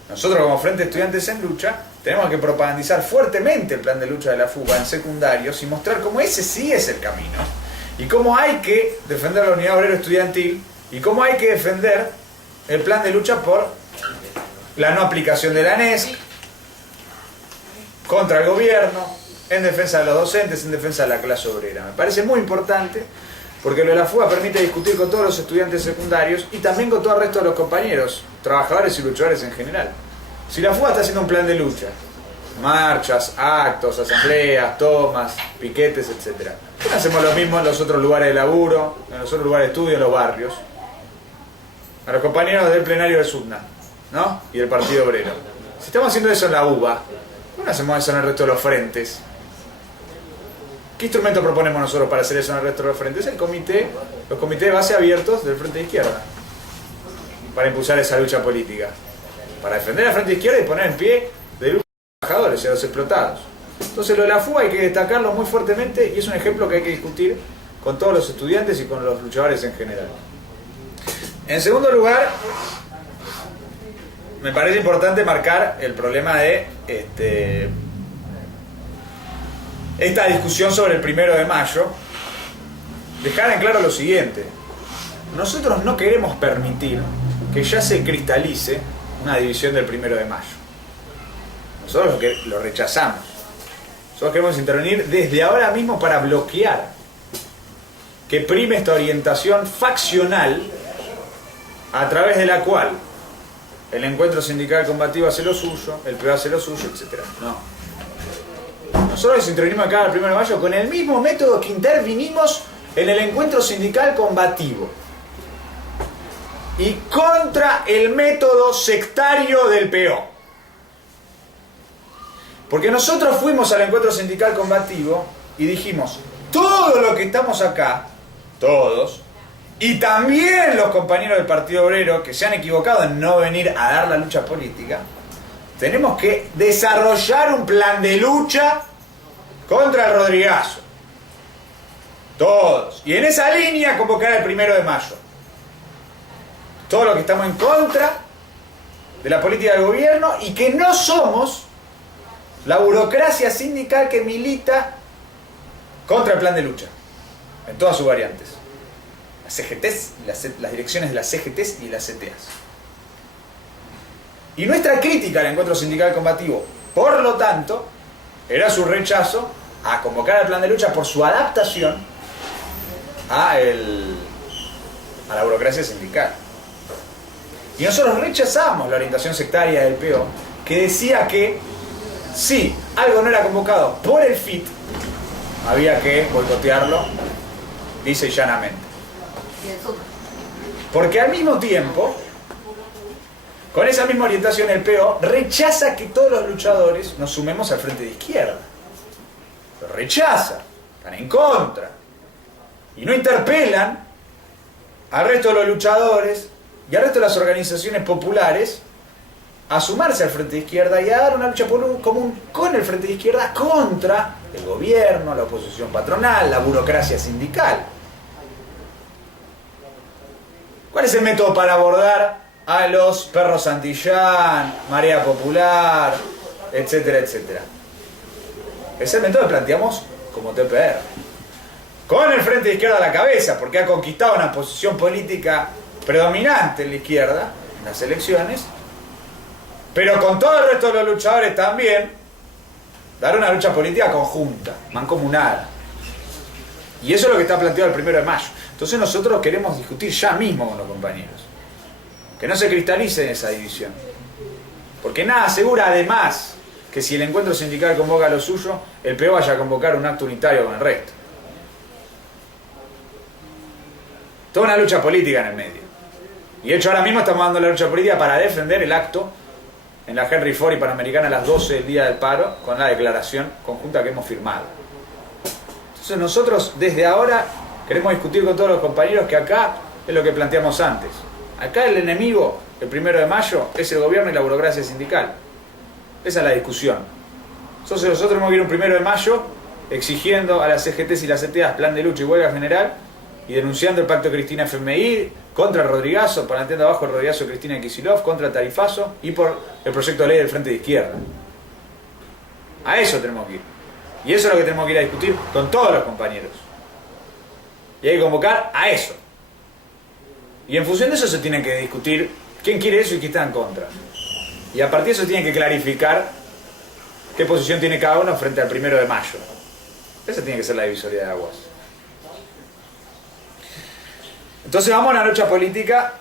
nosotros como Frente Estudiantes en Lucha tenemos que propagandizar fuertemente el plan de lucha de la FUBA en secundarios y mostrar cómo ese sí es el camino y cómo hay que defender la unidad obrero estudiantil y cómo hay que defender el plan de lucha por la no aplicación de la ANESC contra el gobierno, en defensa de los docentes, en defensa de la clase obrera. Me parece muy importante porque lo de la FUBA permite discutir con todos los estudiantes secundarios y también con todo el resto de los compañeros, trabajadores y luchadores en general. Si la FUBA está haciendo un plan de lucha, marchas, actos, asambleas, tomas, piquetes, etc., ¿por qué no hacemos lo mismo en los otros lugares de laburo, en los otros lugares de estudio, en los barrios? A los compañeros del plenario de SUTNA, ¿no? Y del Partido Obrero. Si estamos haciendo eso en la UBA, ¿por qué no hacemos eso en el resto de los frentes? ¿Qué instrumento proponemos nosotros para hacer eso en el resto de los frentes? Los comités de base abiertos del Frente de Izquierda, para impulsar esa lucha política, para defender al Frente de Izquierda y poner en pie de lucha a los trabajadores y a los explotados. Entonces lo de la FUBA hay que destacarlo muy fuertemente y es un ejemplo que hay que discutir con todos los estudiantes y con los luchadores en general. En segundo lugar, me parece importante marcar el problema de esta discusión sobre el 1 de mayo, dejar en claro lo siguiente: nosotros no queremos permitir que ya se cristalice una división del 1 de mayo. Nosotros lo rechazamos. Nosotros queremos intervenir desde ahora mismo para bloquear que prime esta orientación faccional a través de la cual el encuentro sindical combativo hace lo suyo, el PO hace lo suyo, etc. No. Nosotros intervenimos acá el 1 de mayo con el mismo método que intervinimos en el encuentro sindical combativo y contra el método sectario del PO. Porque nosotros fuimos al encuentro sindical combativo y dijimos, todo lo que estamos acá, todos, y también los compañeros del Partido Obrero que se han equivocado en no venir a dar la lucha política, tenemos que desarrollar un plan de lucha contra el Rodrigazo. Todos. Y en esa línea convocar el 1 de mayo. Todos los que estamos en contra de la política del gobierno y que no somos la burocracia sindical que milita contra el plan de lucha, en todas sus variantes. Las CGTs, las direcciones de las CGTs y las CTAs. Y nuestra crítica al encuentro sindical combativo, por lo tanto, era su rechazo a convocar al plan de lucha por su adaptación a la burocracia sindical. Y nosotros rechazamos la orientación sectaria del PO, que decía que si algo no era convocado por el FIT, había que boicotearlo, lisa y llanamente. Porque al mismo tiempo, con esa misma orientación, el PO rechaza que todos los luchadores nos sumemos al frente de izquierda. Lo rechaza, están en contra. Y no interpelan al resto de los luchadores y al resto de las organizaciones populares a sumarse al frente de izquierda y a dar una lucha común con el frente de izquierda contra el gobierno, la oposición patronal, la burocracia sindical. ¿Cuál es el método para abordar a los Perros Santillán, Marea Popular, etcétera, etcétera? Es el método que planteamos como TPR. Con el frente de izquierda a la cabeza, porque ha conquistado una posición política predominante en la izquierda, en las elecciones, pero con todo el resto de los luchadores también, dar una lucha política conjunta, mancomunada. Y eso es lo que está planteado el 1 de mayo. Entonces nosotros queremos discutir ya mismo con los compañeros. Que no se cristalice esa división. Porque nada asegura además que si el encuentro sindical convoca lo suyo, el PO vaya a convocar un acto unitario con el resto. Toda una lucha política en el medio. Y de hecho ahora mismo estamos dando la lucha política para defender el acto en la Henry Ford y Panamericana a las 12 del día del paro, con la declaración conjunta que hemos firmado. Entonces nosotros desde ahora queremos discutir con todos los compañeros que acá es lo que planteamos antes. Acá el enemigo, el 1 de mayo, es el gobierno y la burocracia sindical. Esa es la discusión. Entonces nosotros hemos que ir un 1 de mayo exigiendo a las CGTs y las CTAs plan de lucha y huelga general y denunciando el pacto Cristina-FMI contra el Rodrigazo, planteando abajo el Rodrigazo de Cristina Kicillof, contra el tarifazo y por el proyecto de ley del Frente de Izquierda. A eso tenemos que ir. Y eso es lo que tenemos que ir a discutir con todos los compañeros. Y hay que convocar a eso. Y en función de eso se tiene que discutir quién quiere eso y quién está en contra. Y a partir de eso tiene que clarificar qué posición tiene cada uno frente al 1 de mayo. Esa tiene que ser la divisoria de aguas. Entonces vamos a una lucha política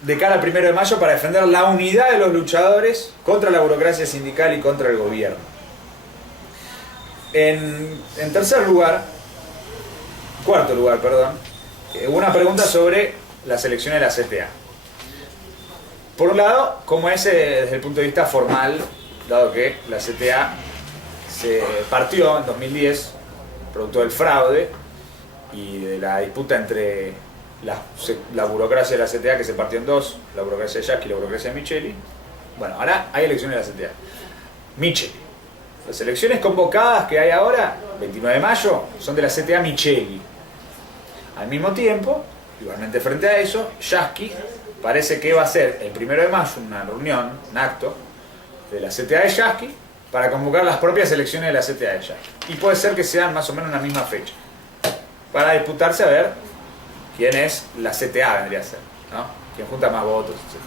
de cara al 1 de mayo para defender la unidad de los luchadores contra la burocracia sindical y contra el gobierno. En cuarto lugar, una pregunta sobre las elecciones de la CTA. Por un lado, ¿cómo es desde el punto de vista formal, dado que la CTA se partió en 2010, producto del fraude y de la disputa entre la burocracia de la CTA, que se partió en dos, la burocracia de Yasky y la burocracia de Micheli? Bueno, ahora hay elecciones de la CTA. Micheli. Las elecciones convocadas que hay ahora, 29 de mayo, son de la CTA Micheli. Al mismo tiempo, igualmente frente a eso, Yasky parece que va a ser el 1 de mayo una reunión, un acto de la CTA de Yasky para convocar las propias elecciones de la CTA de Yasky. Y puede ser que sean más o menos en la misma fecha, para disputarse a ver quién es la CTA, vendría a ser, ¿no? Quién junta más votos, etc.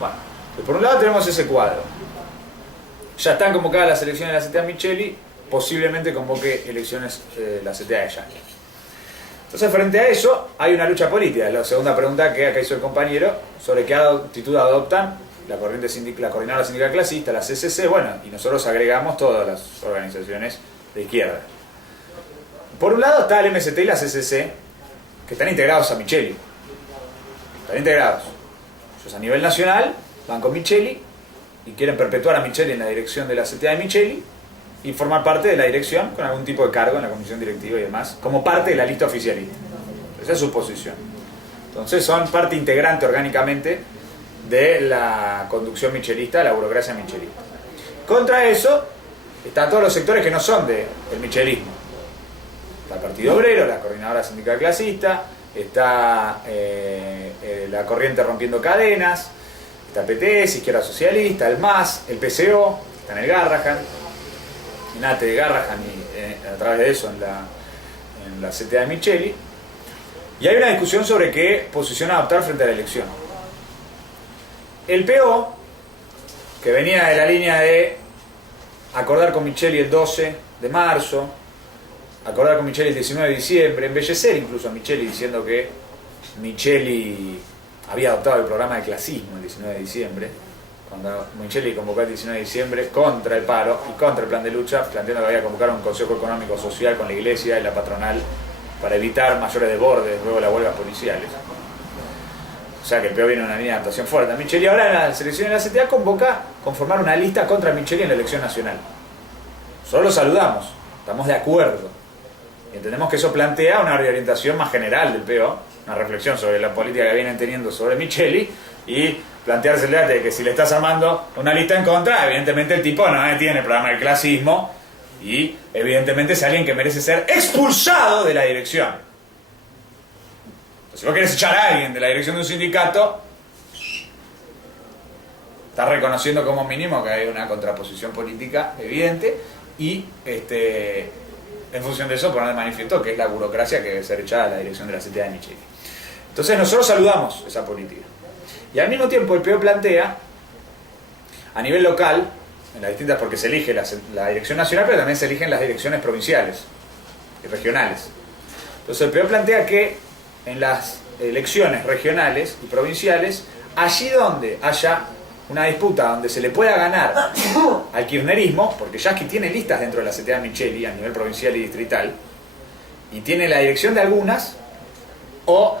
Bueno, pues por un lado tenemos ese cuadro. Ya están convocadas las elecciones de la CTA Micheli, posiblemente convoque elecciones la CTA de Yasky. Entonces, frente a eso, hay una lucha política. La segunda pregunta que acá hizo el compañero, sobre qué actitud adoptan la Coordinadora Sindical Clasista, la CCC, bueno, y nosotros agregamos todas las organizaciones de izquierda. Por un lado está el MST y la CCC, que están integrados a Micheli. Están integrados. Ellos a nivel nacional van con Micheli y quieren perpetuar a Micheli en la dirección de la CTA de Micheli y formar parte de la dirección con algún tipo de cargo en la comisión directiva y demás, como parte de la lista oficialista. Esa es su posición. Entonces son parte integrante orgánicamente de la conducción michelista, de la burocracia michelista. Contra eso están todos los sectores que no son del michelismo. Está el Partido Obrero, la Coordinadora Sindical Clasista, está la Corriente Rompiendo Cadenas, está PTS, Izquierda Socialista, el MAS, el PCO, está en el Garrahan, Nate de Garrahan y a través de eso en la CTA de Micheli. Y hay una discusión sobre qué posición adoptar frente a la elección. El PO, que venía de la línea de acordar con Micheli el 12 de marzo, acordar con Micheli el 19 de diciembre, embellecer incluso a Micheli diciendo que Micheli había adoptado el programa de clasismo el 19 de diciembre, cuando Micheli convocó el 19 de diciembre contra el paro y contra el plan de lucha, planteando que había convocado un consejo económico social con la iglesia y la patronal para evitar mayores desbordes luego de las huelgas policiales. O sea que el PO viene en una línea de actuación fuerte. Micheli ahora en la selección de la CTA convoca conformar una lista contra Micheli en la elección nacional. Solo lo saludamos, estamos de acuerdo. Y entendemos que eso plantea una reorientación más general del PO, una reflexión sobre la política que vienen teniendo sobre Micheli y plantearse el debate de que si le estás armando una lista en contra, evidentemente el tipo no tiene el programa del clasismo y evidentemente es alguien que merece ser expulsado de la dirección. Entonces, si vos querés echar a alguien de la dirección de un sindicato, estás reconociendo como mínimo que hay una contraposición política evidente y en función de eso poner de manifiesto que es la burocracia que debe ser echada a la dirección de la CTA de Micheli. Entonces nosotros saludamos esa política. Y al mismo tiempo el PO plantea, a nivel local, en las distintas, porque se elige la dirección nacional, pero también se eligen las direcciones provinciales y regionales. Entonces el PO plantea que en las elecciones regionales y provinciales, allí donde haya una disputa donde se le pueda ganar al kirchnerismo, porque Yasky tiene listas dentro de la CTA Micheli a nivel provincial y distrital, y tiene la dirección de algunas, o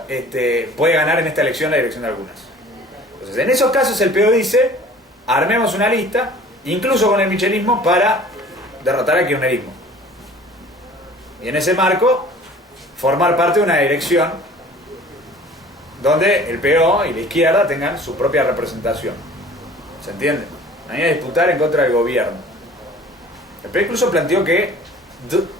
puede ganar en esta elección la dirección de algunas. Entonces, en esos casos el PO dice, armemos una lista, incluso con el michelismo, para derrotar al kirchnerismo. Y en ese marco, formar parte de una dirección donde el PO y la izquierda tengan su propia representación. ¿Se entiende? Venir a disputar en contra del gobierno. El PO incluso planteó que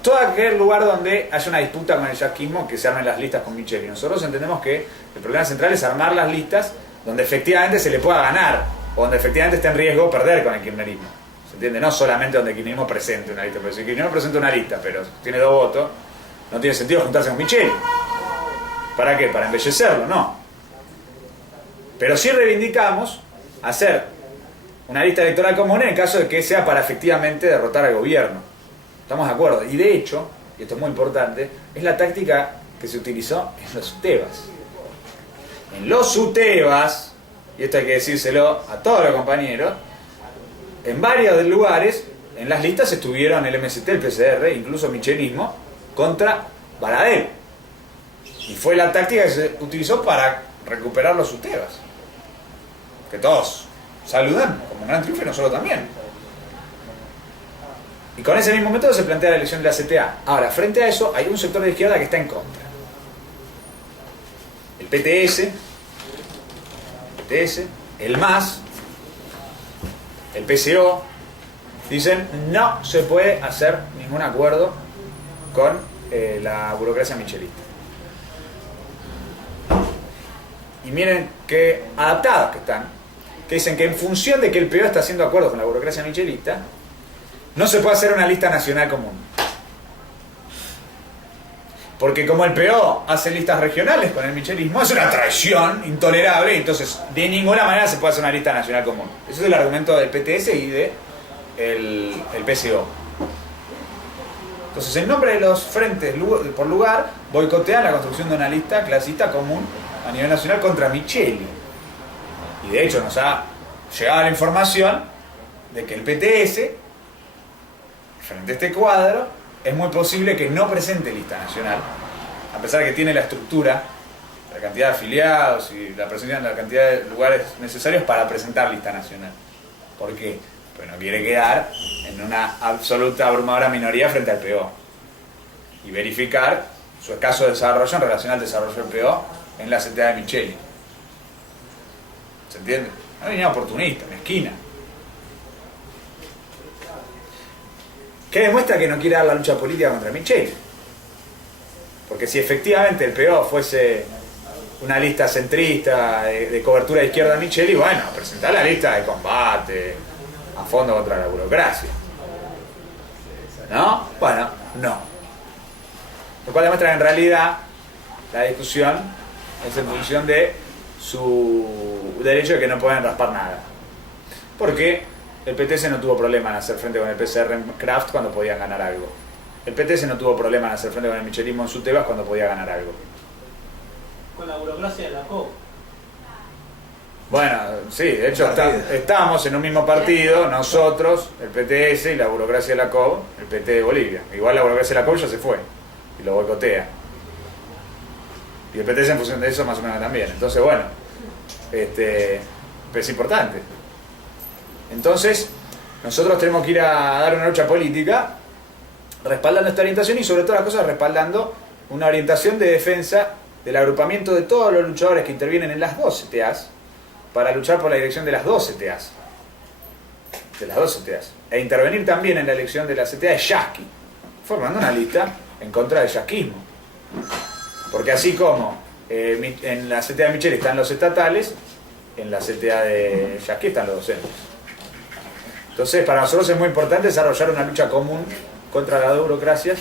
todo aquel lugar donde haya una disputa con el yasquismo, que se armen las listas con Micheli. Nosotros entendemos que el problema central es armar las listas donde efectivamente se le pueda ganar, o donde efectivamente esté en riesgo perder con el kirchnerismo. ¿Se entiende? No solamente donde el kirchnerismo presente una lista, pero si el kirchnerismo presenta una lista, pero tiene 2 votos, no tiene sentido juntarse con Micheli. ¿Para qué? Para embellecerlo, no. Pero sí reivindicamos hacer una lista electoral común en el caso de que sea para efectivamente derrotar al gobierno. Estamos de acuerdo. Y de hecho, y esto es muy importante, es la táctica que se utilizó en los UTEBAs. En los UTEBAs, y esto hay que decírselo a todos los compañeros, en varios lugares, en las listas estuvieron el MST, el PCR, incluso michelismo, contra Baradel. Y fue la táctica que se utilizó para recuperar los UTEBAs. Que todos saludan como un gran triunfo y nosotros también. Y con ese mismo método se plantea la elección de la CTA. Ahora, frente a eso, hay un sector de izquierda que está en contra. El PTS, el MAS, el PCO, dicen no se puede hacer ningún acuerdo con la burocracia michelista. Y miren qué adaptados que están, que dicen que en función de que el PO está haciendo acuerdos con la burocracia michelista, no se puede hacer una lista nacional común. Porque como el PO hace listas regionales con el michelismo, es una traición intolerable, entonces de ninguna manera se puede hacer una lista nacional común. Ese es el argumento del PTS y del PCO. Entonces, en nombre de los frentes por lugar, boicotean la construcción de una lista clasista común a nivel nacional contra Micheli. Y de hecho nos ha llegado la información de que el PTS, frente a este cuadro, es muy posible que no presente lista nacional, a pesar de que tiene la estructura, la cantidad de afiliados y la presencia, la cantidad de lugares necesarios para presentar lista nacional. ¿Por qué? Pues no quiere quedar en una absoluta abrumadora minoría frente al PO y verificar su escaso desarrollo en relación al desarrollo del PO en la CTA de Micheli. ¿Se entiende? Una línea oportunista, mezquina. ¿Qué demuestra que no quiere dar la lucha política contra Micheli? Porque si efectivamente el PO fuese una lista centrista de cobertura de izquierda a Micheli, bueno, presentar la lista de combate a fondo contra la burocracia. ¿No? Bueno, no. Lo cual demuestra que en realidad la discusión es en función de su derecho de que no pueden raspar nada. Porque el PTS no tuvo problema en hacer frente con el PCR en Kraft cuando podían ganar algo. El PTS no tuvo problema en hacer frente con el michelismo en Sutebas cuando podía ganar algo. Con la burocracia de la COP. Bueno, sí, de hecho estamos en un mismo partido, nosotros, el PTS y la burocracia de la COB, el PT de Bolivia. Igual la burocracia de la COB ya se fue y lo boicotea. Y el PTS en función de eso más o menos también. Entonces, bueno, es importante. Entonces, nosotros tenemos que ir a dar una lucha política respaldando esta orientación y sobre todas las cosas respaldando una orientación de defensa del agrupamiento de todos los luchadores que intervienen en las dos CTAs para luchar por la dirección de las dos CTAs. De las dos CTAs. E intervenir también en la elección de la CTA de Yasky, formando una lista en contra del yasquismo. Porque así como en la CTA de Micheli están los estatales, en la CTA de Yasky están los docentes. Entonces, para nosotros es muy importante desarrollar una lucha común contra las dos burocracias,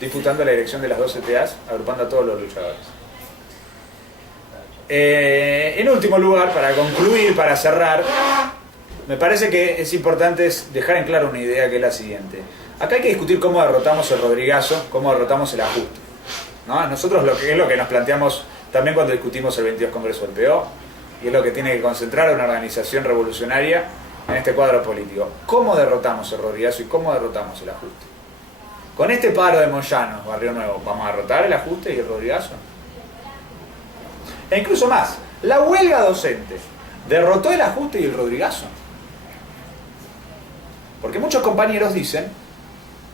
disputando la dirección de las dos CTAs, agrupando a todos los luchadores. En último lugar, para concluir, para cerrar, me parece que es importante dejar en claro una idea que es la siguiente. Acá hay que discutir cómo derrotamos el Rodrigazo, cómo derrotamos el ajuste, ¿no? Nosotros es lo que nos planteamos también cuando discutimos el 22 Congreso del PO, y es lo que tiene que concentrar a una organización revolucionaria en este cuadro político. ¿Cómo derrotamos el Rodrigazo y cómo derrotamos el ajuste? Con este paro de Moyano, Barrio Nuevo, ¿vamos a derrotar el ajuste y el Rodrigazo? E incluso más, la huelga docente derrotó el ajuste y el Rodrigazo. Porque muchos compañeros dicen,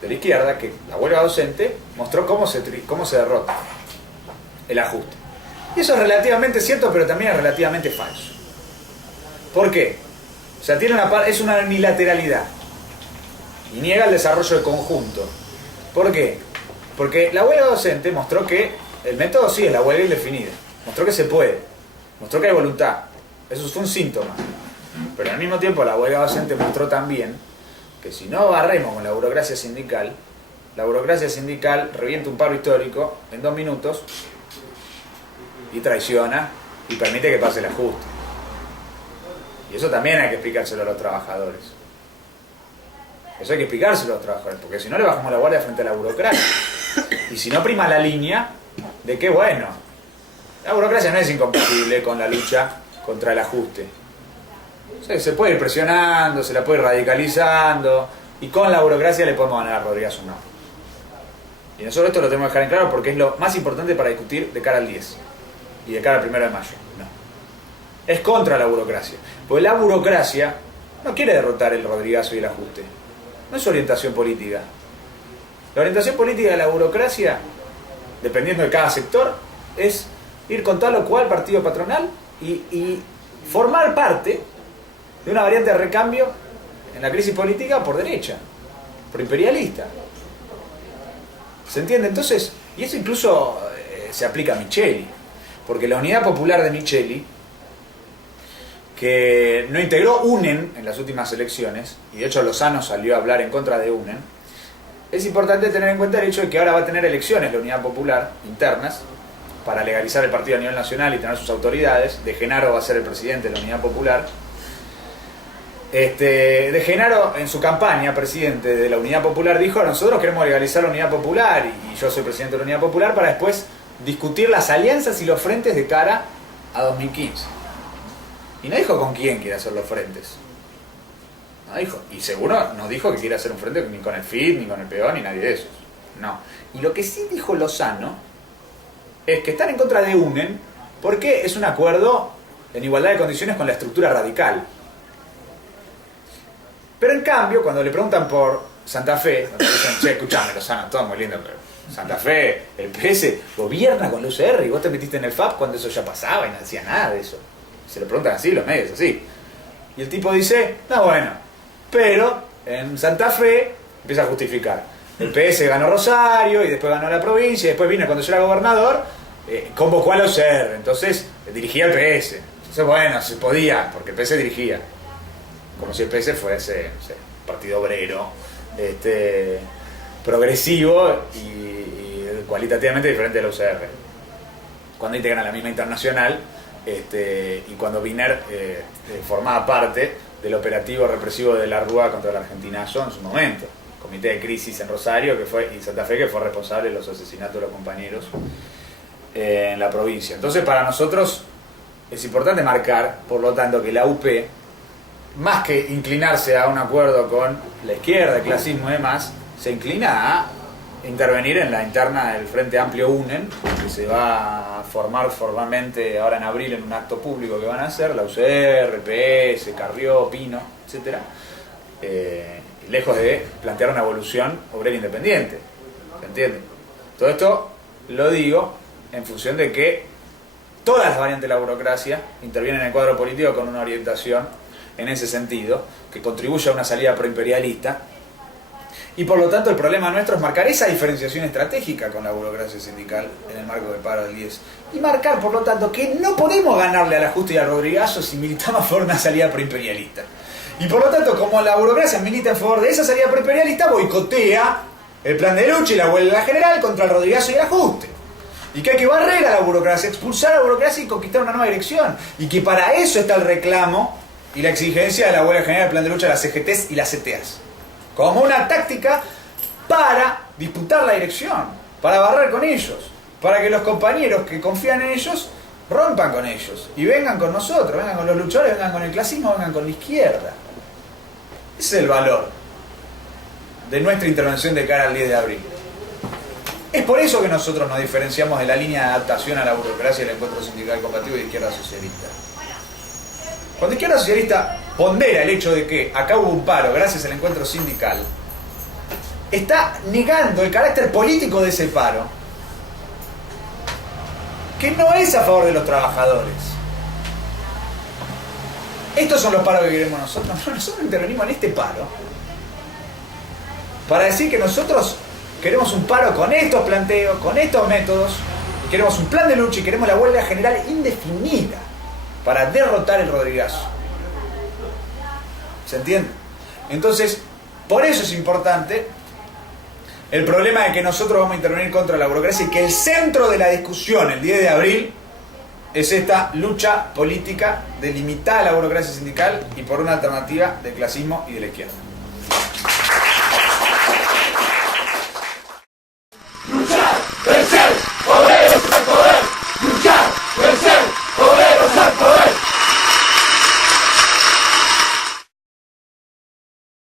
de la izquierda, que la huelga docente mostró cómo se derrota el ajuste. Y eso es relativamente cierto, pero también es relativamente falso. ¿Por qué? O sea, es una unilateralidad y niega el desarrollo de conjunto. ¿Por qué? Porque la huelga docente mostró que el método sí es la huelga indefinida. Mostró que se puede, mostró que hay voluntad. Eso fue un síntoma. Pero al mismo tiempo la huelga docente mostró también que si no barremos con la burocracia sindical revienta un paro histórico en 2 minutos y traiciona y permite que pase el ajuste. Y eso también hay que explicárselo a los trabajadores. Eso hay que explicárselo a los trabajadores, porque si no le bajamos la guardia frente a la burocracia. Y si no prima la línea de que, bueno, la burocracia no es incompatible con la lucha contra el ajuste. Se puede ir presionando, se la puede ir radicalizando, y con la burocracia le podemos ganar a Rodríguez o no. Y nosotros esto lo tenemos que dejar en claro porque es lo más importante para discutir de cara al 10 y de cara al 1 de mayo. No. Es contra la burocracia. Porque la burocracia no quiere derrotar el Rodrigazo y el ajuste. No es orientación política. La orientación política de la burocracia, dependiendo de cada sector, es ir con tal o cual partido patronal y formar parte de una variante de recambio en la crisis política por derecha, por imperialista. ¿Se entiende? Entonces, y eso incluso se aplica a Micheli, porque la Unidad Popular de Micheli, que no integró UNEN en las últimas elecciones, y de hecho Lozano salió a hablar en contra de UNEN, es importante tener en cuenta el hecho de que ahora va a tener elecciones la Unidad Popular internas para legalizar el partido a nivel nacional y tener sus autoridades. De Genaro va a ser el presidente de la Unidad Popular. De Genaro, en su campaña, presidente de la Unidad Popular, dijo: nosotros queremos legalizar la Unidad Popular y yo soy presidente de la Unidad Popular, para después discutir las alianzas y los frentes de cara a 2015. Y no dijo con quién quiere hacer los frentes. No dijo. Y seguro no dijo que quiere hacer un frente ni con el FIT, ni con el PO, ni nadie de esos. No. Y lo que sí dijo Lozano es que están en contra de UNEN porque es un acuerdo en igualdad de condiciones con la estructura radical. Pero en cambio, cuando le preguntan por Santa Fe, cuando dicen: che, escuchame, Lozano, todo muy lindo, pero Santa Fe, el PS, gobierna con la UCR y vos te metiste en el FAP cuando eso ya pasaba y no hacía nada de eso. Se lo preguntan así, los medios, así. Y el tipo dice: no, bueno, pero en Santa Fe empieza a justificar. El PS ganó Rosario y después ganó la provincia y después vino cuando yo era gobernador, convocó a la UCR, entonces dirigía el PS. Entonces, bueno, se podía, porque el PS dirigía. Como si el PS fuese, no sé, partido obrero, progresivo y cualitativamente diferente de la UCR. Cuando integran la misma internacional y cuando Wiener formaba parte del operativo represivo de la Rúa contra la Argentina en su momento. Comité de crisis en Rosario y Santa Fe, que fue responsable de los asesinatos de los compañeros en la provincia. Entonces, para nosotros es importante marcar, por lo tanto, que la UP, más que inclinarse a un acuerdo con la izquierda, el clasismo y demás, se inclina a intervenir en la interna del Frente Amplio UNEN, que se va a formar formalmente ahora en abril en un acto público que van a hacer, la UCR, PS, Carrió, Pino, etc. Lejos de plantear una evolución obrera independiente. ¿Se entiende? Todo esto lo digo en función de que todas las variantes de la burocracia intervienen en el cuadro político con una orientación en ese sentido, que contribuye a una salida proimperialista, y por lo tanto el problema nuestro es marcar esa diferenciación estratégica con la burocracia sindical en el marco del paro del 10, y marcar por lo tanto que no podemos ganarle al ajuste y al Rodrigazo si militamos a favor de una salida proimperialista, y por lo tanto, como la burocracia milita en favor de esa salida proimperialista, boicotea el plan de lucha y la huelga general contra el Rodrigazo y el ajuste. Y que hay que barrer a la burocracia, expulsar a la burocracia y conquistar una nueva dirección. Y que para eso está el reclamo y la exigencia de la huelga general del plan de lucha de las CGTs y las CTAs. Como una táctica para disputar la dirección, para barrer con ellos, para que los compañeros que confían en ellos rompan con ellos y vengan con nosotros, vengan con los luchadores, vengan con el clasismo, vengan con la izquierda. Ese es el valor de nuestra intervención de cara al 10 de abril. Es por eso que nosotros nos diferenciamos de la línea de adaptación a la burocracia del encuentro sindical combativo y de izquierda socialista. Cuando izquierda socialista pondera el hecho de que acá hubo un paro gracias al encuentro sindical, está negando el carácter político de ese paro, que no es a favor de los trabajadores. Estos son los paros que queremos nosotros. Nosotros intervenimos en este paro para decir que nosotros queremos un paro con estos planteos, con estos métodos, y queremos un plan de lucha y queremos la huelga general indefinida para derrotar el Rodrigazo. ¿Se entiende? Entonces, por eso es importante el problema de que nosotros vamos a intervenir contra la burocracia y que el centro de la discusión el 10 de abril es esta lucha política de limitar a la burocracia sindical y por una alternativa del clasismo y de la izquierda.